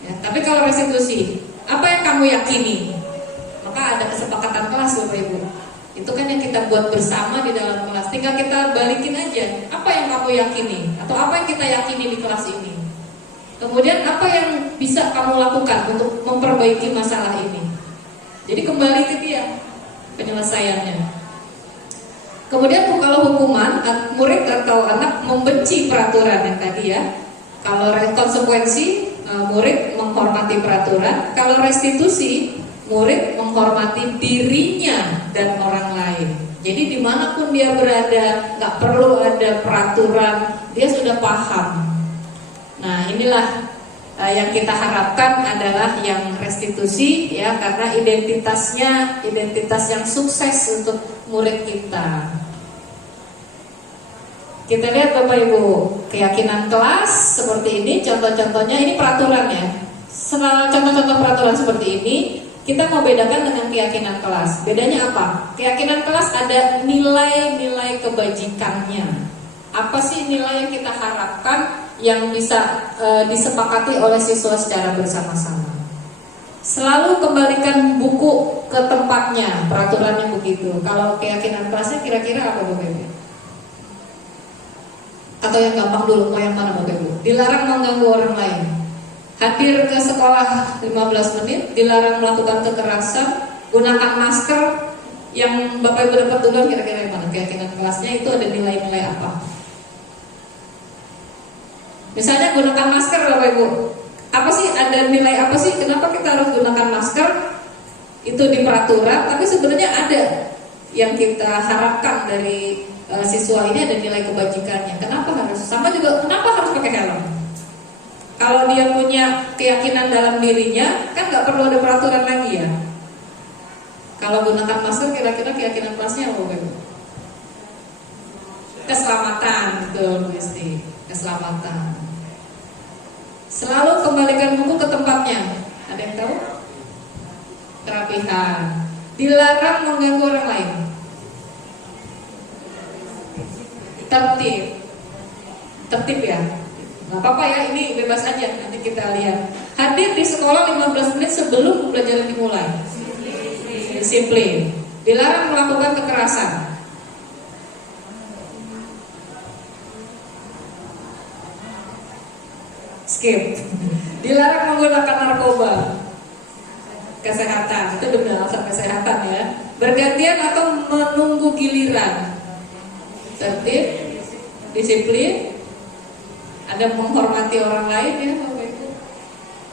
Ya, tapi kalau restitusi, apa yang kamu yakini? Maka ada kesepakatan kelas Bapak Ibu. Itu kan yang kita buat bersama di dalam kelas. Tinggal kita balikin aja. Apa yang kamu yakini? Atau apa yang kita yakini di kelas ini? Kemudian apa yang bisa kamu lakukan untuk memperbaiki masalah ini? Jadi kembali ke dia penyelesaiannya. Kemudian kalau hukuman, murid atau anak membenci peraturan yang tadi ya. Kalau konsekuensi, murid menghormati peraturan. Kalau restitusi, murid menghormati dirinya dan orang lain. Jadi dimanapun dia berada, nggak perlu ada peraturan, dia sudah paham. Nah inilah yang kita harapkan adalah yang restitusi ya, karena identitasnya identitas yang sukses untuk murid kita. Kita lihat Bapak Ibu, keyakinan kelas seperti ini, contoh-contohnya ini peraturan ya. Contoh-contoh peraturan seperti ini kita mau bedakan dengan keyakinan kelas. Bedanya apa? Keyakinan kelas ada nilai-nilai kebajikannya. Apa sih nilai yang kita harapkan yang bisa disepakati oleh siswa secara bersama-sama? Selalu kembalikan buku ke tempatnya, peraturannya begitu. Kalau keyakinan kelasnya kira-kira apa Bapak Ibu? Atau yang gampang dulu, mau yang mana Bapak Ibu? Dilarang mengganggu orang lain. Hadir ke sekolah 15 menit, dilarang melakukan kekerasan, gunakan masker, Yang Bapak Ibu dapat duluan kira-kira yang mana? Keyakinan kelasnya itu ada nilai-nilai apa? Misalnya gunakan masker Bapak Ibu. Apa sih, ada nilai apa sih? Kenapa kita harus gunakan masker? Itu di peraturan, tapi sebenarnya ada yang kita harapkan dari siswa ini, ada nilai kebajikannya. Kenapa harus? Sama juga kenapa harus pakai helm? Kalau dia punya keyakinan dalam dirinya, kan nggak perlu ada peraturan lagi ya. Kalau gunakan masker, kira-kira keyakinan kelasnya apa Bapak Ibu? Keselamatan, betul mesti keselamatan. Selalu kembalikan buku ke tempatnya. Ada yang tahu? Kerapihan. Dilarang mengganggu orang lain. Tertib ya. Gak apa-apa ya, ini bebas aja. Nanti kita lihat. Hadir di sekolah 15 menit sebelum pembelajaran dimulai. Disiplin. Dilarang melakukan kekerasan. Skip. Dilarang menggunakan narkoba. Kesehatan, itu demi alasan kesehatan ya. Bergantian atau menunggu giliran. Tertib, disiplin, ada menghormati orang lain ya Bapak Ibu.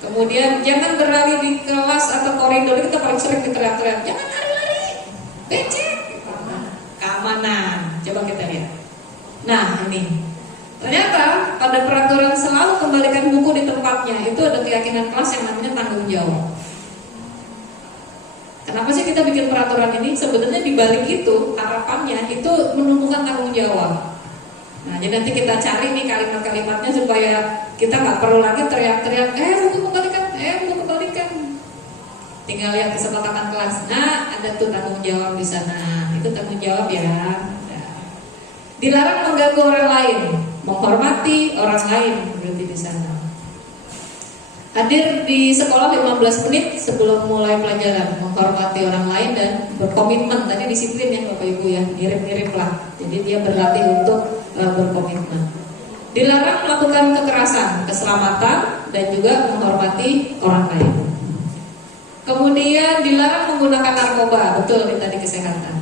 Kemudian jangan berlari di kelas atau koridor, kita paling sering teriak-teriak, jangan lari-lari, becek. Keamanan, coba kita lihat. Nah ini. Ternyata pada peraturan selalu kembalikan buku di tempatnya itu ada keyakinan kelas yang namanya tanggung jawab. Kenapa sih kita bikin peraturan ini? Sebenarnya dibalik itu harapannya itu menumbuhkan tanggung jawab. Nah, jadi nanti kita cari nih kalimat-kalimatnya supaya kita nggak perlu lagi teriak-teriak, buku kembalikan. Tinggal lihat kesepakatan kelas. Nah, ada tuh tanggung jawab di sana. Itu tanggung jawab ya. Dilarang mengganggu orang lain. Menghormati orang lain berarti di sana. Hadir di sekolah 15 menit sebelum mulai pelajaran, menghormati orang lain dan berkomitmen. Tadi disiplin ya Bapak Ibu ya, mirip-mirip lah. Jadi dia berlatih untuk berkomitmen. Dilarang melakukan kekerasan, keselamatan dan juga menghormati orang lain. Kemudian dilarang menggunakan narkoba, betul tadi kesehatan.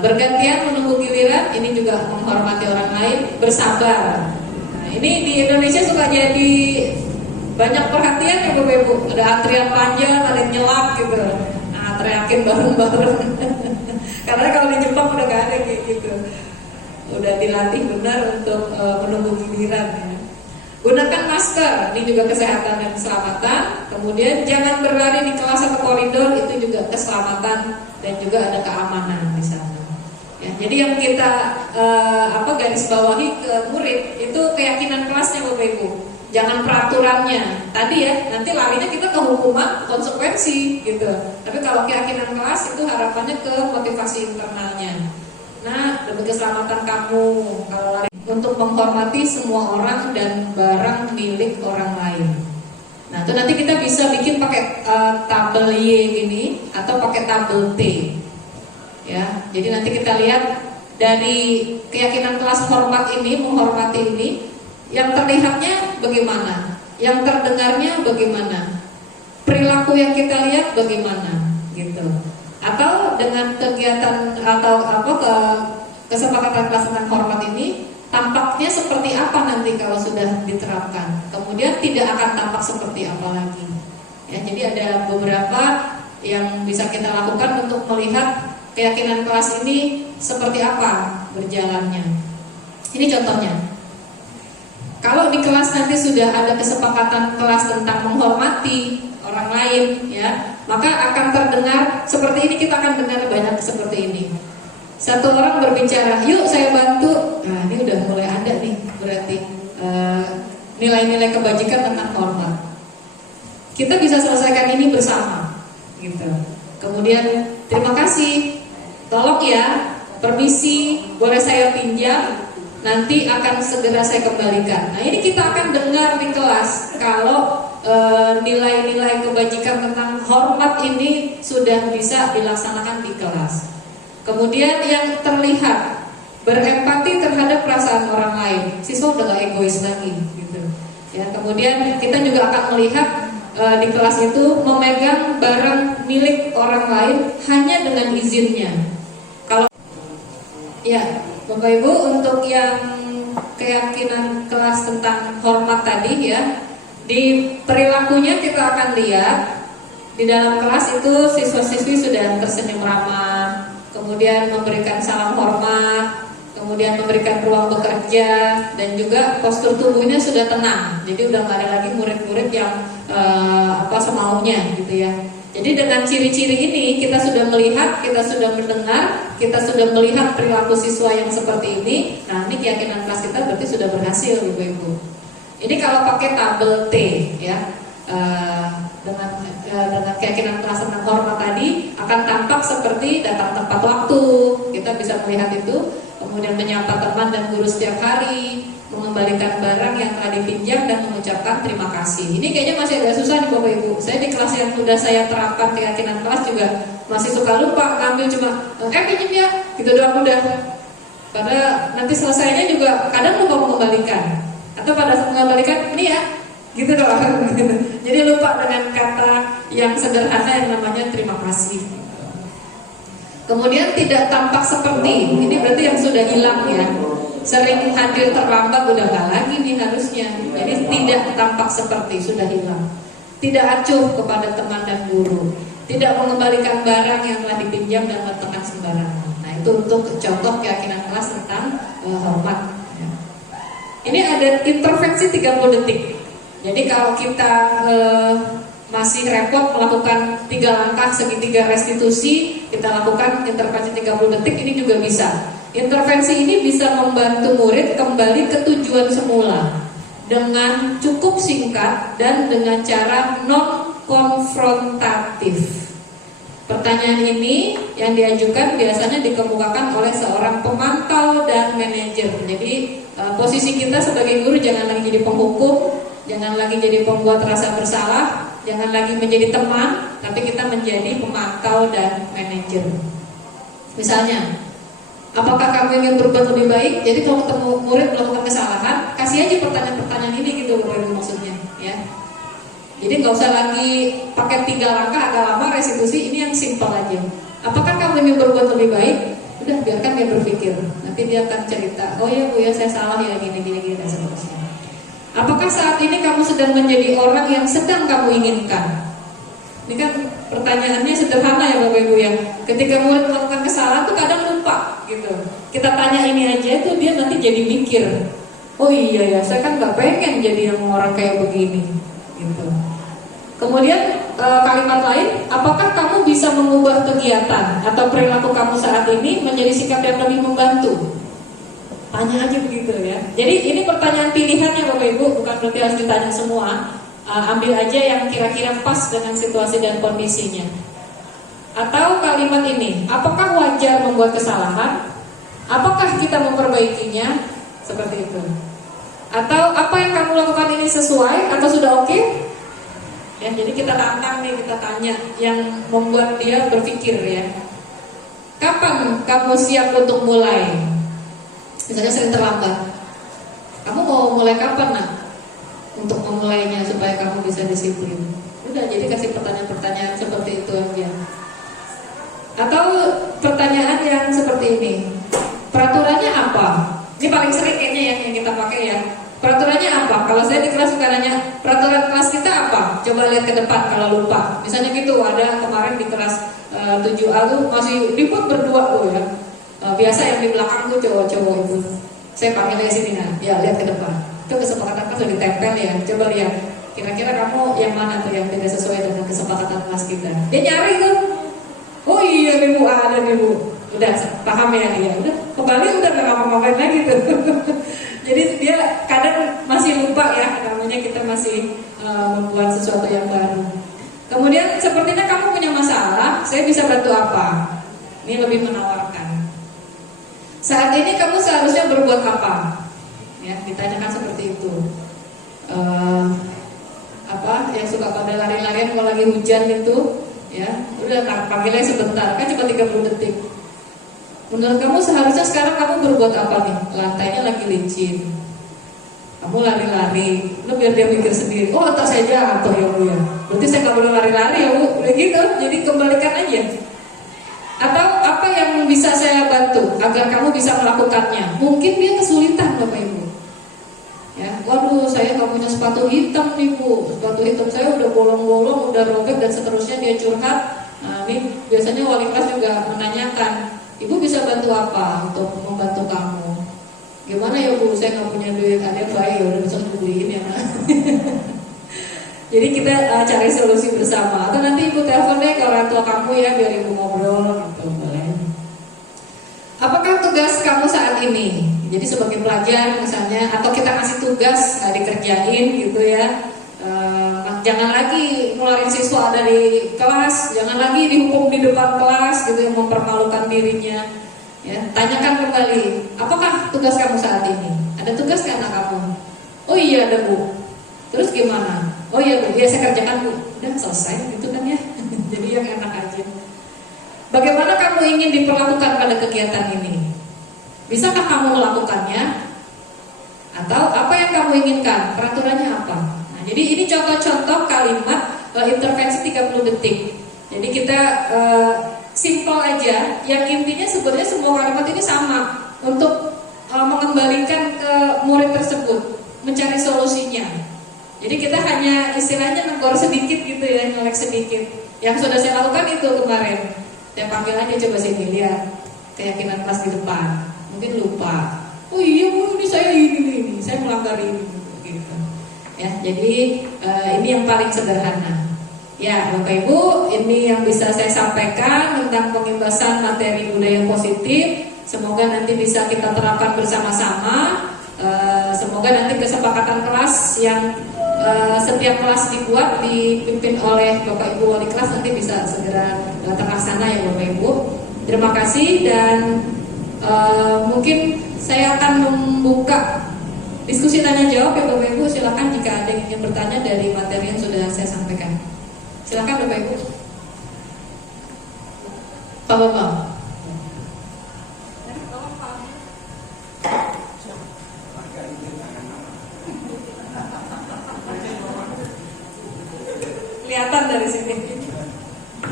Bergantian menunggu giliran, ini juga menghormati orang lain, bersabar. Nah, ini di Indonesia suka jadi banyak perhatian ya Bapak Ibu. Ada antrian panjang, ada yang nyelap gitu. Nah, teriakin bareng-bareng. Karena kalau di Jepang udah gak ada kayak gitu. Udah dilatih benar untuk menunggu giliran ya. Gunakan masker, ini juga kesehatan dan keselamatan. Kemudian jangan berlari di kelas atau koridor, itu juga keselamatan dan juga ada keamanan di sana. Ya, jadi yang kita garis bawahi ke murid itu keyakinan kelasnya Bapak Ibu. Jangan peraturannya. Tadi ya, nanti larinya kita ke hukuman, konsekuensi gitu. Tapi kalau keyakinan kelas itu harapannya ke motivasi internalnya. Nah, demi keselamatan kamu, kalau lari untuk menghormati semua orang dan barang milik orang lain. Nah, itu nanti kita bisa bikin pakai tabel Y gini atau pakai tabel T. Ya, jadi nanti kita lihat dari keyakinan kelas hormat ini, menghormati ini, yang terlihatnya bagaimana, yang terdengarnya bagaimana, perilaku yang kita lihat bagaimana, gitu. Atau dengan kegiatan atau kesepakatan kelas tentang hormat ini tampaknya seperti apa nanti kalau sudah diterapkan. Kemudian tidak akan tampak seperti apa lagi. Ya, jadi ada beberapa yang bisa kita lakukan untuk melihat keyakinan kelas ini seperti apa berjalannya. Ini contohnya. Kalau di kelas nanti sudah ada kesepakatan kelas tentang menghormati orang lain, ya, maka akan terdengar seperti ini. Kita akan dengar banyak seperti ini. Satu orang berbicara, yuk saya bantu. Nah, ini udah mulai ada nih, berarti nilai-nilai kebajikan tentang hormat. Kita bisa selesaikan ini bersama, gitu. Kemudian terima kasih, tolong ya, permisi, boleh saya pinjam? Nanti akan segera saya kembalikan. Nah, ini kita akan dengar di kelas kalau nilai-nilai kebajikan tentang hormat ini sudah bisa dilaksanakan di kelas. Kemudian yang terlihat berempati terhadap perasaan orang lain. Siswa udah gak egois lagi, gitu. Ya, kemudian kita juga akan melihat di kelas itu memegang barang milik orang lain hanya dengan izinnya. Kalau ya, Bapak Ibu, untuk yang keyakinan kelas tentang hormat tadi ya, di perilakunya kita akan lihat di dalam kelas itu siswa-siswi sudah tersenyum ramah, kemudian memberikan salam hormat, kemudian memberikan ruang bekerja, dan juga postur tubuhnya sudah tenang. Jadi udah nggak ada lagi murid-murid yang semaunya gitu ya. Jadi dengan ciri-ciri ini kita sudah melihat, kita sudah mendengar, kita sudah melihat perilaku siswa yang seperti ini. Nah, ini keyakinan kelas kita berarti sudah berhasil, Ibu-ibu. Ini kalau pakai tabel T ya, dengan keyakinan kelas tentang hormat tadi akan tampak seperti datang tepat waktu. Kita bisa melihat itu. Kemudian menyapa teman dan guru setiap hari, mengembalikan barang yang telah dipinjam dan mengucapkan terima kasih. Ini kayaknya masih agak susah nih Bapak Ibu. Saya di kelas yang sudah saya terapkan keyakinan kelas juga masih suka lupa, ngambil cuma pinjam ya, gitu doang udah. Pada nanti selesainya juga kadang lupa mengembalikan, atau pada saat mengembalikan ini ya, gitu doang. Jadi lupa dengan kata yang sederhana yang namanya terima kasih. Kemudian tidak tampak seperti, ini berarti yang sudah hilang ya. Sering hadir terlambat udah gak lagi nih harusnya. Jadi tidak tampak seperti, sudah hilang. Tidak acuh kepada teman dan guru. Tidak mengembalikan barang yang telah dipinjam dan berteman sembarangan. Nah, itu untuk contoh keyakinan kelas tentang hormat. Ini ada intervensi 30 detik. Jadi kalau kita masih repot melakukan 3 langkah segitiga restitusi, kita lakukan intervensi 30 detik, ini juga bisa. Intervensi ini bisa membantu murid kembali ke tujuan semula dengan cukup singkat dan dengan cara non-konfrontatif. Pertanyaan ini yang diajukan biasanya dikemukakan oleh seorang pemantau dan manajer. Jadi posisi kita sebagai guru jangan lagi jadi penghukum, jangan lagi jadi pembuat rasa bersalah, jangan lagi menjadi teman, tapi kita menjadi pemantau dan manajer. Misalnya, apakah kamu ingin berbuat lebih baik? Jadi kalau ketemu murid melakukan kesalahan, kasih aja pertanyaan-pertanyaan ini gitu Bapak Ibu maksudnya ya. Jadi nggak usah lagi pakai 3 langkah agak lama restitusi, ini yang simpel aja. Apakah kamu ingin berbuat lebih baik? Udah, biarkan dia berpikir. Nanti dia akan cerita, oh ya Bu ya saya salah ya gini dan seterusnya. Apakah saat ini kamu sedang menjadi orang yang sedang kamu inginkan? Ini kan pertanyaannya sederhana ya Bapak Ibu ya. Ketika murid melakukan kesalahan tuh kadang lupa gitu. Kita tanya ini aja tuh dia nanti jadi mikir, oh iya ya saya kan gak pengen jadi yang orang kayak begini gitu. Kemudian kalimat lain, apakah kamu bisa mengubah kegiatan atau perilaku kamu saat ini menjadi sikap yang lebih membantu? Tanya aja begitu ya. Jadi ini pertanyaan pilihannya Bapak Ibu, bukan berarti harus ditanya semua. Ambil aja yang kira-kira pas dengan situasi dan kondisinya. Atau kalimat ini, apakah wajar membuat kesalahan? Apakah kita memperbaikinya? Seperti itu. Atau apa yang kamu lakukan ini sesuai atau sudah oke? Ya, jadi kita tantang nih, kita tanya yang membuat dia berpikir ya. Kapan kamu siap untuk mulai? Misalnya sering terlambat. Kamu mau mulai kapan nak? Untuk memulainya supaya kamu bisa disiplin. Udah, jadi kasih pertanyaan-pertanyaan seperti itu aja. Atau pertanyaan yang seperti ini. Peraturannya apa? Ini paling sering kayaknya yang kita pakai ya. Peraturannya apa? Kalau saya di kelas suka nanya, peraturan kelas kita apa? Coba lihat ke depan kalau lupa. Misalnya gitu, ada kemarin di kelas 7A tuh masih ribut berdua tuh ya. Biasa yang di belakang tuh cowok-cowok itu. Saya panggil ke sini nah, ya lihat ke depan. Itu kesepakatan kan sudah ditempel ya. Coba lihat, kira-kira kamu yang mana tuh yang tidak sesuai dengan kesepakatan kelas kita. Dia nyari tuh. Oh iya nih Bu, ada nih Bu. Udah paham ya dia. Udah kembali udah nggak ngapa-ngapain lagi tuh. Jadi dia kadang masih lupa ya, namanya kita masih membuat sesuatu yang baru. Kemudian sepertinya kamu punya masalah, saya bisa bantu apa? Ini lebih menawarkan. Saat ini kamu seharusnya berbuat apa? Ya, ditanyakan seperti itu. Yang suka pada lari-larian kalau lagi hujan itu, ya, udah panggilnya sebentar, kan cuma 30 detik. Menurut kamu seharusnya sekarang kamu berbuat apa nih? Lantainya lagi licin. kamu lari-lari, lu biar dia mikir sendiri, oh tas saya jatuh ya Bu ya, berarti saya nggak boleh lari-lari ya Bu, begitu. Jadi kembalikan aja. Atau apa yang bisa saya bantu agar kamu bisa melakukannya? Mungkin dia kesulitan Bapak Ibu. Ya, waduh saya nggak punya sepatu hitam nih Bu, sepatu hitam saya udah bolong-bolong, udah robek dan seterusnya, dia curhat. Nah ini biasanya wali kelas juga menanyakan, Ibu bisa bantu apa untuk membantu kamu? Gimana ya Bu, saya nggak punya duit, ada yang baik ya udah bisa dibeliin ya. Jadi kita cari solusi bersama. Atau nanti Ibu telepon deh ke orang tua kamu ya, biar Ibu ngobrol gitu, boleh. Apakah tugas kamu saat ini? Jadi sebagai pelajar misalnya, atau kita kasih tugas dikerjain gitu ya. Jangan lagi ngeluarin siswa dari kelas, jangan lagi dihukum di depan kelas gitu yang mempermalukan dirinya. Ya, tanyakan kembali, apakah tugas kamu saat ini? Ada tugas kan anak kamu? Oh iya ada Bu. Terus gimana? Oh iya Bu, ya saya kerjakan Bu. Udah selesai gitu kan ya. Jadi yang enak aja. Bagaimana kamu ingin diperlakukan pada kegiatan ini? Bisakah kamu melakukannya? Atau apa yang kamu inginkan? Peraturannya apa? Nah, jadi ini contoh-contoh kalimat intervensi 30 detik. Jadi kita simple aja, yang intinya sebenarnya semua kalimat ini sama untuk mengembalikan ke murid tersebut, mencari solusinya. Jadi kita hanya istilahnya negor sedikit gitu ya, nyolek sedikit. Yang sudah saya lakukan itu kemarin, saya panggil aja, coba sini lihat keyakinan kelas di depan. Mungkin lupa, oh iya Bu, ini saya ini, saya melanggar ini gitu. Ya, jadi ini yang paling sederhana. Ya Bapak Ibu, ini yang bisa saya sampaikan tentang pengimbasan materi budaya positif. Semoga nanti bisa kita terapkan bersama-sama. Semoga nanti kesepakatan kelas yang setiap kelas dibuat dipimpin oleh Bapak Ibu wali kelas nanti bisa segera terlaksana ya Bapak Ibu. Terima kasih dan mungkin saya akan membuka diskusi tanya jawab ya Bapak Ibu. Silakan jika ada yang ingin bertanya dari materi yang sudah saya sampaikan. Silakan Bapak Ibu. Pak Bapak. Kelihatan dari sini.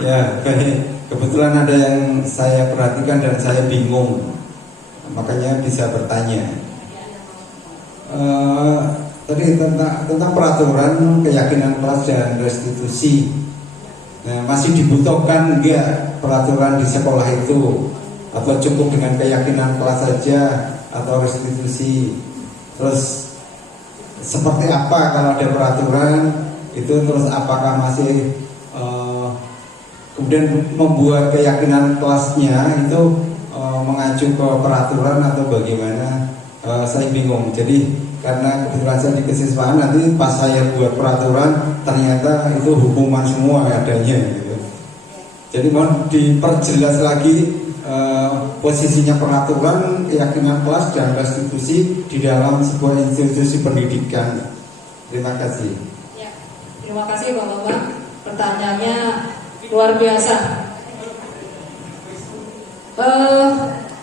Ya, kebetulan ada yang saya perhatikan dan saya bingung, makanya bisa bertanya. Tadi tentang peraturan, keyakinan kelas dan restitusi. Nah, masih dibutuhkan enggak peraturan di sekolah itu? Atau cukup dengan keyakinan kelas saja atau restitusi? Terus seperti apa kalau ada peraturan itu? Terus apakah masih kemudian membuat keyakinan kelasnya itu mengacu ke peraturan atau bagaimana? Saya bingung. Jadi karena kebetulan saya di kesiswaan, nanti pas saya buat peraturan ternyata itu hukuman semua adanya gitu. Jadi mohon diperjelas lagi posisinya peraturan, keyakinan kelas dan restitusi di dalam sebuah institusi pendidikan. Terima kasih. Ya, terima kasih Pak Bambang. Pertanyaannya luar biasa.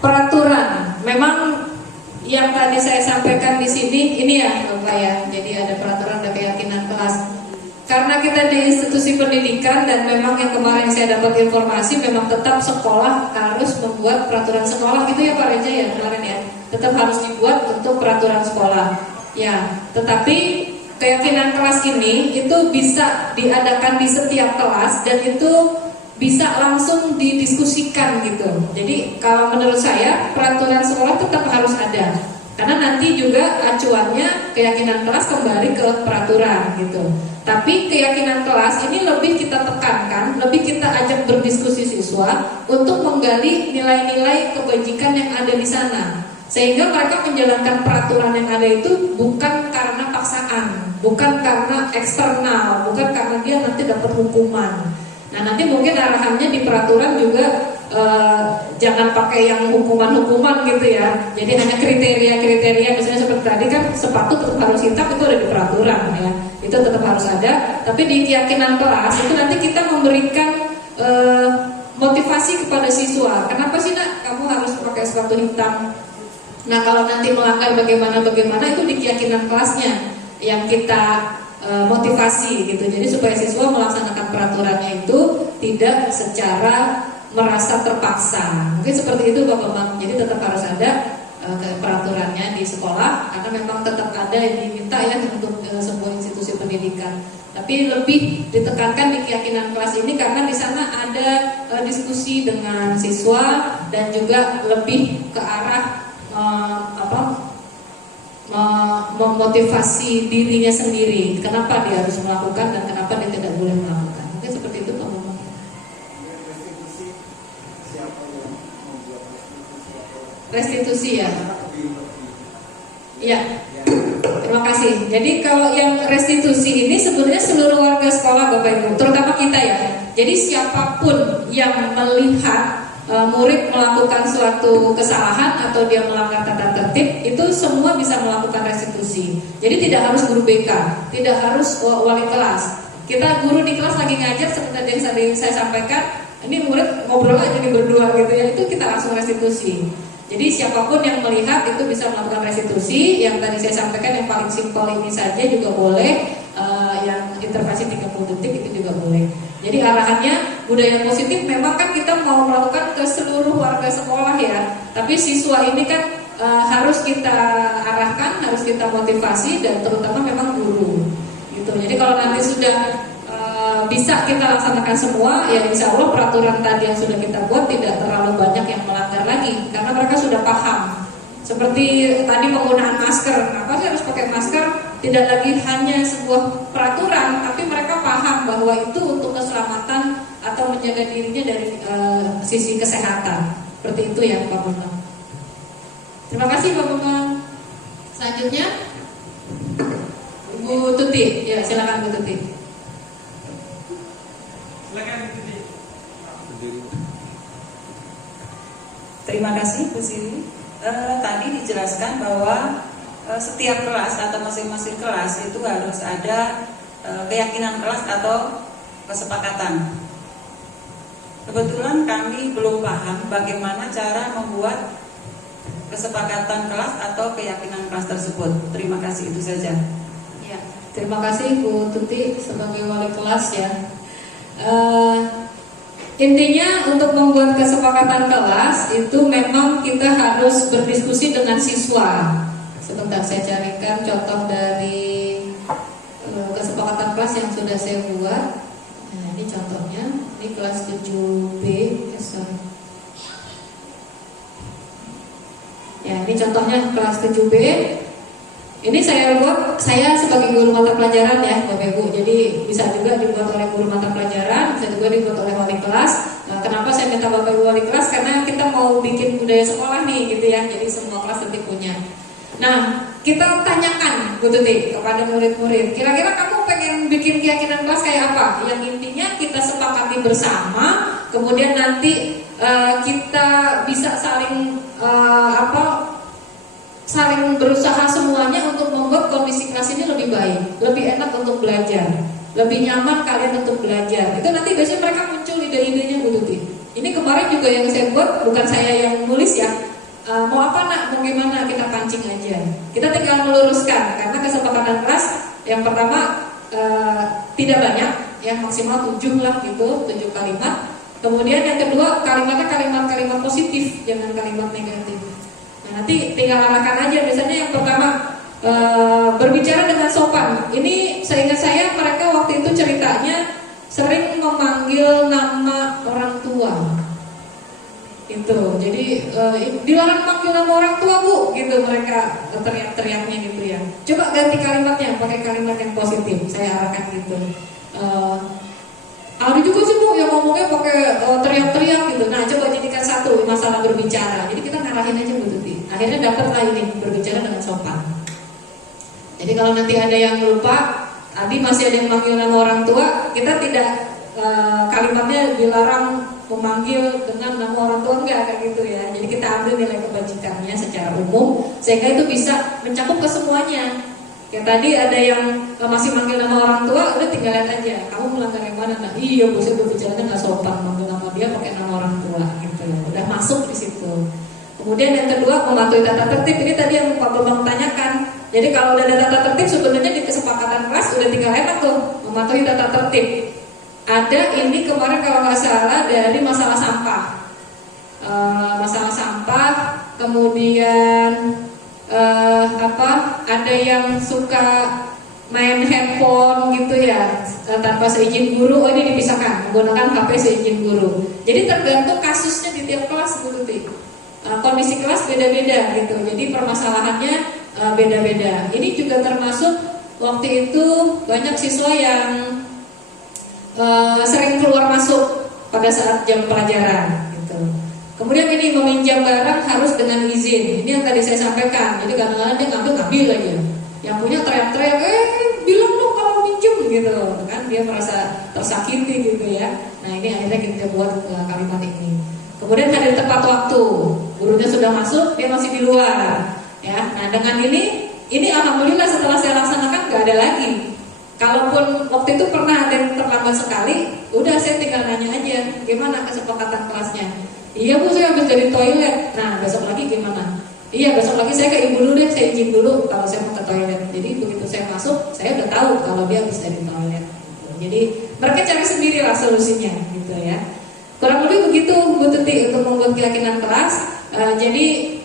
Peraturan memang yang tadi saya sampaikan di sini ini ya Bapak ya. Jadi ada peraturan dan keyakinan kelas. Karena kita di institusi pendidikan dan memang yang kemarin saya dapat informasi memang tetap sekolah harus membuat peraturan sekolah gitu ya Pak Reja ya kemarin ya. Tetap harus dibuat untuk peraturan sekolah. Ya, tetapi keyakinan kelas ini itu bisa diadakan di setiap kelas dan itu bisa langsung didiskusikan gitu. Jadi kalau menurut saya peraturan sekolah tetap harus ada. Karena nanti juga acuannya keyakinan kelas kembali ke peraturan gitu. Tapi keyakinan kelas ini lebih kita tekankan, lebih kita ajak berdiskusi siswa untuk menggali nilai-nilai kebajikan yang ada di sana. Sehingga mereka menjalankan peraturan yang ada itu bukan karena paksaan, bukan karena eksternal, bukan karena dia nanti dapat hukuman. Nah nanti mungkin arahannya di peraturan juga jangan pakai yang hukuman-hukuman gitu ya. Jadi hanya kriteria-kriteria, misalnya seperti tadi kan sepatu tetap harus hitam, itu ada di peraturan ya. Itu tetap harus ada. Tapi di keyakinan kelas itu nanti kita memberikan motivasi kepada siswa. Kenapa sih nak kamu harus pakai sepatu hitam? Nah kalau nanti melanggar bagaimana itu di keyakinan kelasnya yang kita motivasi gitu. Jadi supaya siswa melaksanakan peraturannya itu tidak secara merasa terpaksa. Mungkin seperti itu Pak Bambang. Jadi tetap harus ada peraturannya di sekolah karena memang tetap ada yang diminta ya untuk sebuah institusi pendidikan. Tapi lebih ditekankan di keyakinan kelas ini karena di sana ada diskusi dengan siswa dan juga lebih ke arah memotivasi dirinya sendiri. Kenapa dia harus melakukan dan kenapa dia tidak boleh melakukan. Mungkin seperti itu Pak Bambang. Restitusi ya. Iya. Terima kasih. Jadi kalau yang restitusi ini sebenarnya seluruh warga sekolah Bapak Ibu, terutama kita ya. Jadi siapapun yang melihat murid melakukan suatu kesalahan atau dia melanggar tata tertib, itu semua bisa melakukan restitusi. Jadi tidak harus guru BK, tidak harus wali kelas. Kita guru di kelas lagi ngajar seperti yang saya sampaikan, ini murid ngobrol aja nih berdua gitu ya, itu kita langsung restitusi. Jadi siapapun yang melihat itu bisa melakukan restitusi. Yang tadi saya sampaikan yang paling simpel ini saja juga boleh, yang intervensi 30 detik itu juga boleh. Jadi arahannya budaya positif memang kan kita mau melakukan ke seluruh warga sekolah ya. Tapi siswa ini kan harus kita arahkan, harus kita motivasi dan terutama memang guru. Gitu. Jadi kalau nanti sudah bisa kita laksanakan semua, ya insya Allah peraturan tadi yang sudah kita buat tidak terlalu banyak yang melanggar lagi karena mereka sudah paham. Seperti tadi penggunaan masker, apa sih harus pakai masker? Tidak lagi hanya sebuah peraturan, tapi mereka paham bahwa itu untuk keselamatan atau menjaga dirinya dari sisi kesehatan. Seperti itu ya Pak Bambang. Terima kasih Pak Bambang. Selanjutnya Bu Tuti, ya silakan Bu Tuti. Terima kasih Bu Siri. Tadi dijelaskan bahwa setiap kelas atau masing-masing kelas itu harus ada keyakinan kelas atau kesepakatan. Kebetulan kami belum paham bagaimana cara membuat kesepakatan kelas atau keyakinan kelas tersebut. Terima kasih, itu saja. Ya, terima kasih Bu Tuti sebagai wali kelas ya. Intinya untuk membuat kesepakatan kelas itu memang kita harus berdiskusi dengan siswa. Sebentar saya carikan contoh dari kesepakatan kelas yang sudah saya buat. Nah ini contohnya, ini kelas 7B. Ya ini contohnya kelas 7B. Ini saya buat, saya sebagai guru mata pelajaran ya Bapak Ibu. Jadi bisa juga dibuat oleh guru mata pelajaran, bisa juga dibuat oleh wali kelas. Kenapa saya minta Bapak Ibu wali kelas? Karena kita mau bikin budaya sekolah nih gitu ya. Jadi semua kelas nanti punya. Nah, kita tanyakan Bu Tuti kepada murid-murid, kira-kira kamu pengen bikin keyakinan kelas kayak apa? Yang intinya kita sepakati bersama, kemudian nanti kita bisa saling saling berusaha semuanya untuk membuat kondisi kelas ini lebih baik, lebih enak untuk belajar, lebih nyaman kalian untuk belajar. Itu nanti biasanya mereka muncul ide-idenya Bu Tuti. Ini kemarin juga yang saya buat, bukan saya yang nulis ya. Mau apa nak, mau gimana, kita pancing aja. Kita tinggal meluruskan, karena kesepakatan kelas yang pertama tidak banyak, yang maksimal 7 lah gitu, 7 kalimat. Kemudian yang kedua kalimatnya kalimat-kalimat positif, jangan kalimat negatif. Nah, nanti tinggal arahkan aja. Misalnya yang pertama berbicara dengan sopan. Ini seingat saya mereka waktu itu ceritanya sering memanggil nama orang tua. Itu. Jadi dilarang manggil nama orang tua Bu, gitu mereka teriak-teriaknya gitu ya. Coba ganti kalimatnya pakai kalimat yang positif. Saya arahkan gitu. Ada juga sih Bu yang ngomongnya pakai teriak-teriak gitu. Nah coba jadikan satu masalah berbicara. Jadi kita ngarahin aja Bu Tuti. Akhirnya dapatlah ini berbicara dengan sopan. Jadi kalau nanti ada yang lupa, tadi masih ada yang manggil nama orang tua, kita tidak kalimatnya dilarang memanggil dengan nama orang tua, enggak kayak gitu ya. Jadi kita ambil nilai kebajikannya secara umum sehingga itu bisa mencakup ke semuanya. Ya tadi ada yang masih manggil nama orang tua, udah tinggal lihat aja. Kamu melanggar yang mana? Nah, iya bosnya berbicaranya nggak sopan, manggil nama dia pakai nama orang tua gitu. Udah masuk di situ. Kemudian yang kedua, mematuhi tata tertib. Ini tadi yang Pak Bambang tanyakan. Jadi kalau udah ada tata tertib, sebenarnya di kesepakatan kelas udah tinggal enak tuh, mematuhi tata tertib. Ada ini kemarin kalau nggak salah dari masalah sampah. Masalah sampah, kemudian ada yang suka main handphone gitu ya tanpa seizin guru. Oh, ini dipisahkan, menggunakan HP seizin guru. Jadi tergantung kasusnya di tiap kelas gitu, kondisi kelas beda-beda gitu. Jadi permasalahannya beda-beda. Ini juga termasuk waktu itu banyak siswa yang sering keluar masuk pada saat jam pelajaran gitu. Kemudian ini meminjam barang harus dengan izin. Ini yang tadi saya sampaikan. Jadi kadang-kadang dia ngambil aja. Yang punya teriak-teriak, bilang dong kalau minjem gitu kan, dia merasa tersakiti gitu ya. Nah ini akhirnya kita buat kalimat ini. Kemudian hadir tepat waktu, gurunya sudah masuk, dia masih di luar ya. Nah dengan ini alhamdulillah setelah saya laksanakan nggak ada lagi. Kalaupun waktu itu pernah ada yang terlambat sekali, udah saya tinggal nanya aja gimana kesepakatan kelasnya. Iya Bu, saya habis dari toilet. Nah besok lagi gimana? Iya besok lagi saya ke ibu dulu deh, saya izin dulu kalau saya mau ke toilet. Jadi begitu saya masuk, saya udah tahu kalau dia habis dari toilet. Jadi mereka cari sendiri lah solusinya gitu ya. Kurang lebih begitu Bu Tuti untuk membuat keyakinan kelas. Jadi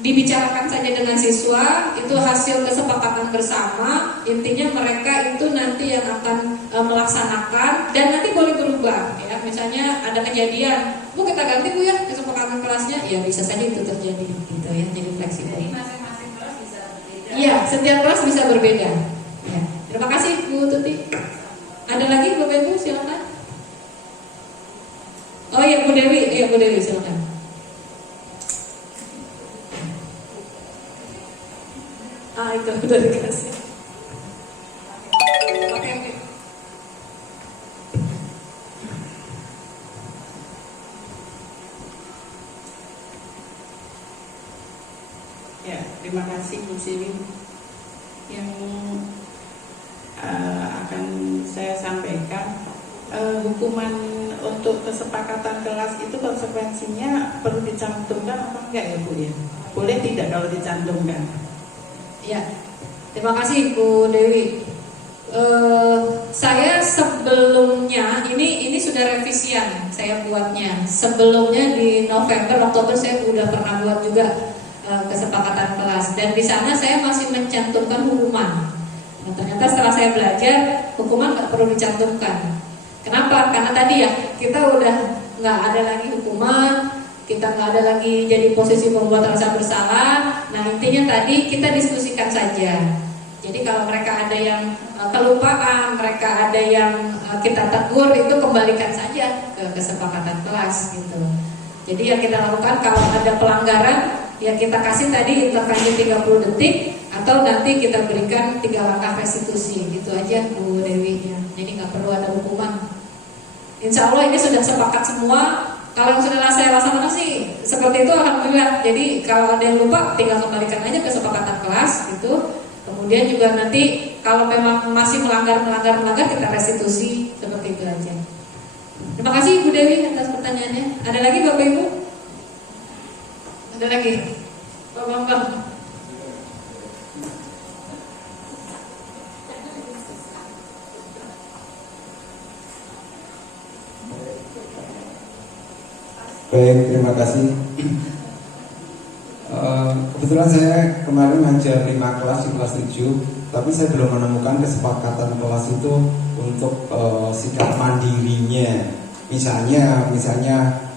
dibicarakan saja dengan siswa, itu hasil kesepakatan bersama. Intinya mereka itu nanti yang akan melaksanakan dan nanti boleh berubah ya. Misalnya ada kejadian, Bu kita ganti Bu ya kesepakatan kelasnya, ya bisa saja itu terjadi gitu ya. Jadi fleksibel. Jadi masing-masing kelas bisa berbeda. Iya, setiap kelas bisa berbeda. Ya. Terima kasih Bu Tuti. Ada lagi Bapak Ibu silakan. Oh iya Bu Dewi silakan. Itu udah dikasih. Oke. Ya, terima kasih Bu Siwi. Yang akan saya sampaikan, hukuman untuk kesepakatan kelas itu konsekuensinya perlu dicantumkan apa enggak ya Bu ya? Boleh tidak kalau dicantumkan? Ya, terima kasih Bu Dewi. Saya sebelumnya ini sudah revisian saya buatnya. Sebelumnya di November, Oktober saya sudah pernah buat juga kesepakatan kelas dan di sana saya masih mencantumkan hukuman. Nah, ternyata setelah saya belajar hukuman nggak perlu dicantumkan. Kenapa? Karena tadi ya kita udah nggak ada lagi hukuman. Kita nggak ada lagi jadi posisi membuat rasa bersalah. Nah intinya tadi kita diskusikan saja. Jadi kalau mereka ada yang kelupaan, mereka ada yang kita tegur, itu kembalikan saja ke kesepakatan kelas gitu. Jadi yang kita lakukan kalau ada pelanggaran, ya kita kasih tadi intervensi 30 detik atau nanti kita berikan 3 langkah restitusi. Gitu aja Bu Dewi ya. Jadi nggak perlu ada hukuman. Insya Allah ini sudah sepakat semua. Kalau yang sudah saya laksanakan sih seperti itu alhamdulillah. Jadi kalau ada yang lupa tinggal kembalikan aja ke kesepakatan kelas gitu. Kemudian juga nanti kalau memang masih melanggar kita restitusi seperti itu aja. Terima kasih Bu Dewi atas pertanyaannya. Ada lagi Bapak Ibu? Ada lagi? Pak Bambang. Baik, terima kasih. Kebetulan saya kemarin ngajar 5 kelas di kelas 7, tapi saya belum menemukan kesepakatan kelas itu untuk sikap mandirinya. Misalnya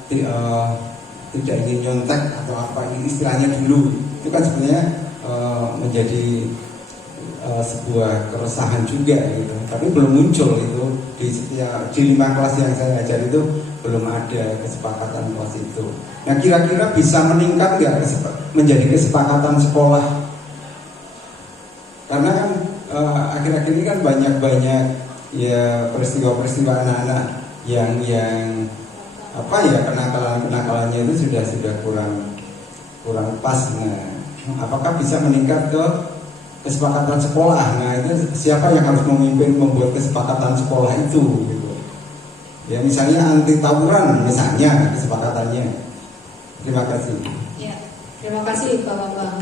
tidak ingin nyontek atau apa, ini istilahnya dulu. Itu kan sebenarnya menjadi sebuah keresahan juga gitu. Tapi belum muncul itu di 5 kelas yang saya ajar itu belum ada kesepakatan kelas itu. Nah kira-kira bisa meningkat nggak menjadi kesepakatan sekolah? Karena kan akhir-akhir ini kan banyak ya peristiwa-peristiwa anak-anak yang apa ya kenakalannya itu sudah kurang pas. Nah, apakah bisa meningkat ke kesepakatan sekolah? Nah itu siapa yang harus memimpin membuat kesepakatan sekolah itu gitu. Ya misalnya anti tawuran misalnya kesepakatannya. Terima kasih. Ya, terima kasih Pak Bambang.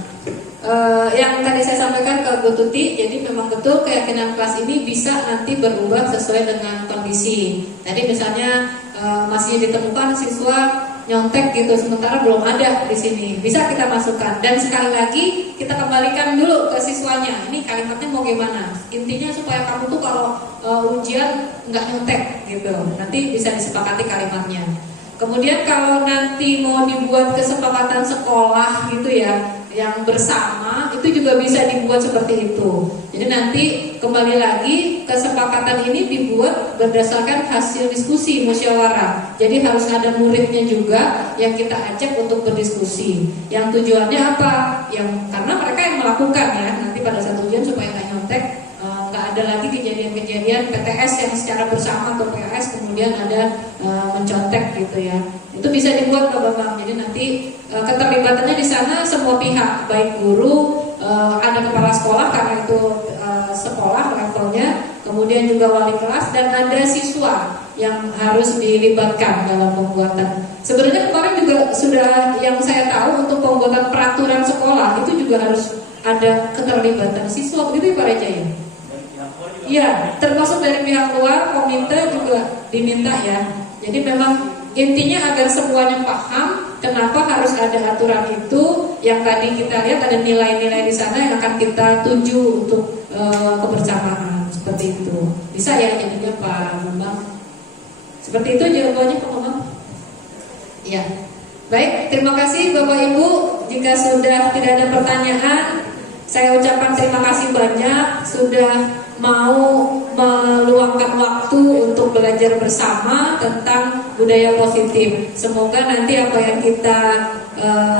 Yang tadi saya sampaikan ke Bu Tuti, jadi memang betul keyakinan kelas ini bisa nanti berubah sesuai dengan kondisi. Tadi misalnya masih ditemukan siswa nyontek gitu, sementara belum ada di sini, bisa kita masukkan. Dan sekali lagi kita kembalikan dulu ke siswanya, ini kalimatnya mau gimana? Intinya supaya kamu tuh kalau ujian nggak nyontek gitu, nanti bisa disepakati kalimatnya. Kemudian kalau nanti mau dibuat kesepakatan sekolah gitu ya, yang bersama, itu juga bisa dibuat seperti itu. Jadi nanti kembali lagi kesepakatan ini dibuat berdasarkan hasil diskusi musyawarah. Jadi harus ada muridnya juga yang kita ajak untuk berdiskusi. Yang tujuannya apa? Yang karena mereka yang melakukan ya, nanti pada saat ujian supaya nggak nyontek. Nggak ada lagi kejadian-kejadian PTS yang secara bersama atau PAS kemudian ada mencontek gitu ya. Itu bisa dibuat Pak Bambang. Jadi nanti keterlibatannya di sana semua pihak, baik guru, ada kepala sekolah karena itu sekolah levelnya, kemudian juga wali kelas dan ada siswa yang harus dilibatkan dalam pembuatan. Sebenarnya kemarin juga sudah yang saya tahu untuk pembuatan peraturan sekolah itu juga harus ada keterlibatan siswa, begitu ya Pak Reja ya? Iya, termasuk dari pihak luar, komite juga diminta ya. Jadi memang intinya agar semuanya paham kenapa harus ada aturan itu. Yang tadi kita lihat ada nilai-nilai di sana yang akan kita tuju untuk kebersamaan seperti itu. Bisa ya jadinya Pak Bambang? Seperti itu jawabannya Pak Bambang? Iya. Baik, terima kasih Bapak Ibu. Jika sudah tidak ada pertanyaan, saya ucapkan terima kasih banyak sudah mau meluangkan waktu untuk belajar bersama tentang budaya positif. Semoga nanti apa yang kita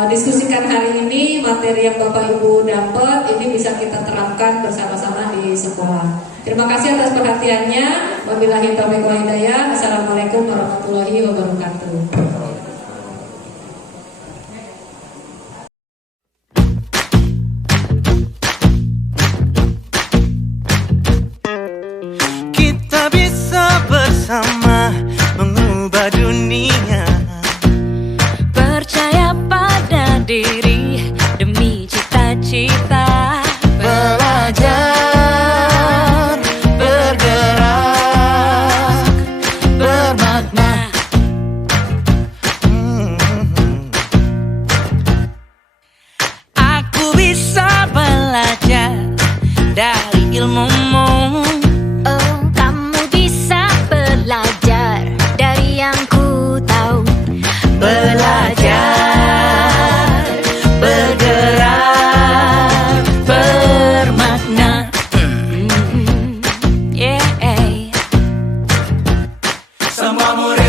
diskusikan hari ini, materi yang Bapak Ibu dapat, ini bisa kita terapkan bersama-sama di sekolah. Terima kasih atas perhatiannya. Wabillahi taufiq wal hidayah. Assalamualaikum warahmatullahi wabarakatuh. Bersama mengubah dunia, percaya pada diri demi cita-cita, belajar, bergerak, bermakna. Aku bisa belajar dari ilmumu. Belajar, bergerak, bermakna. Yeah. Semua murid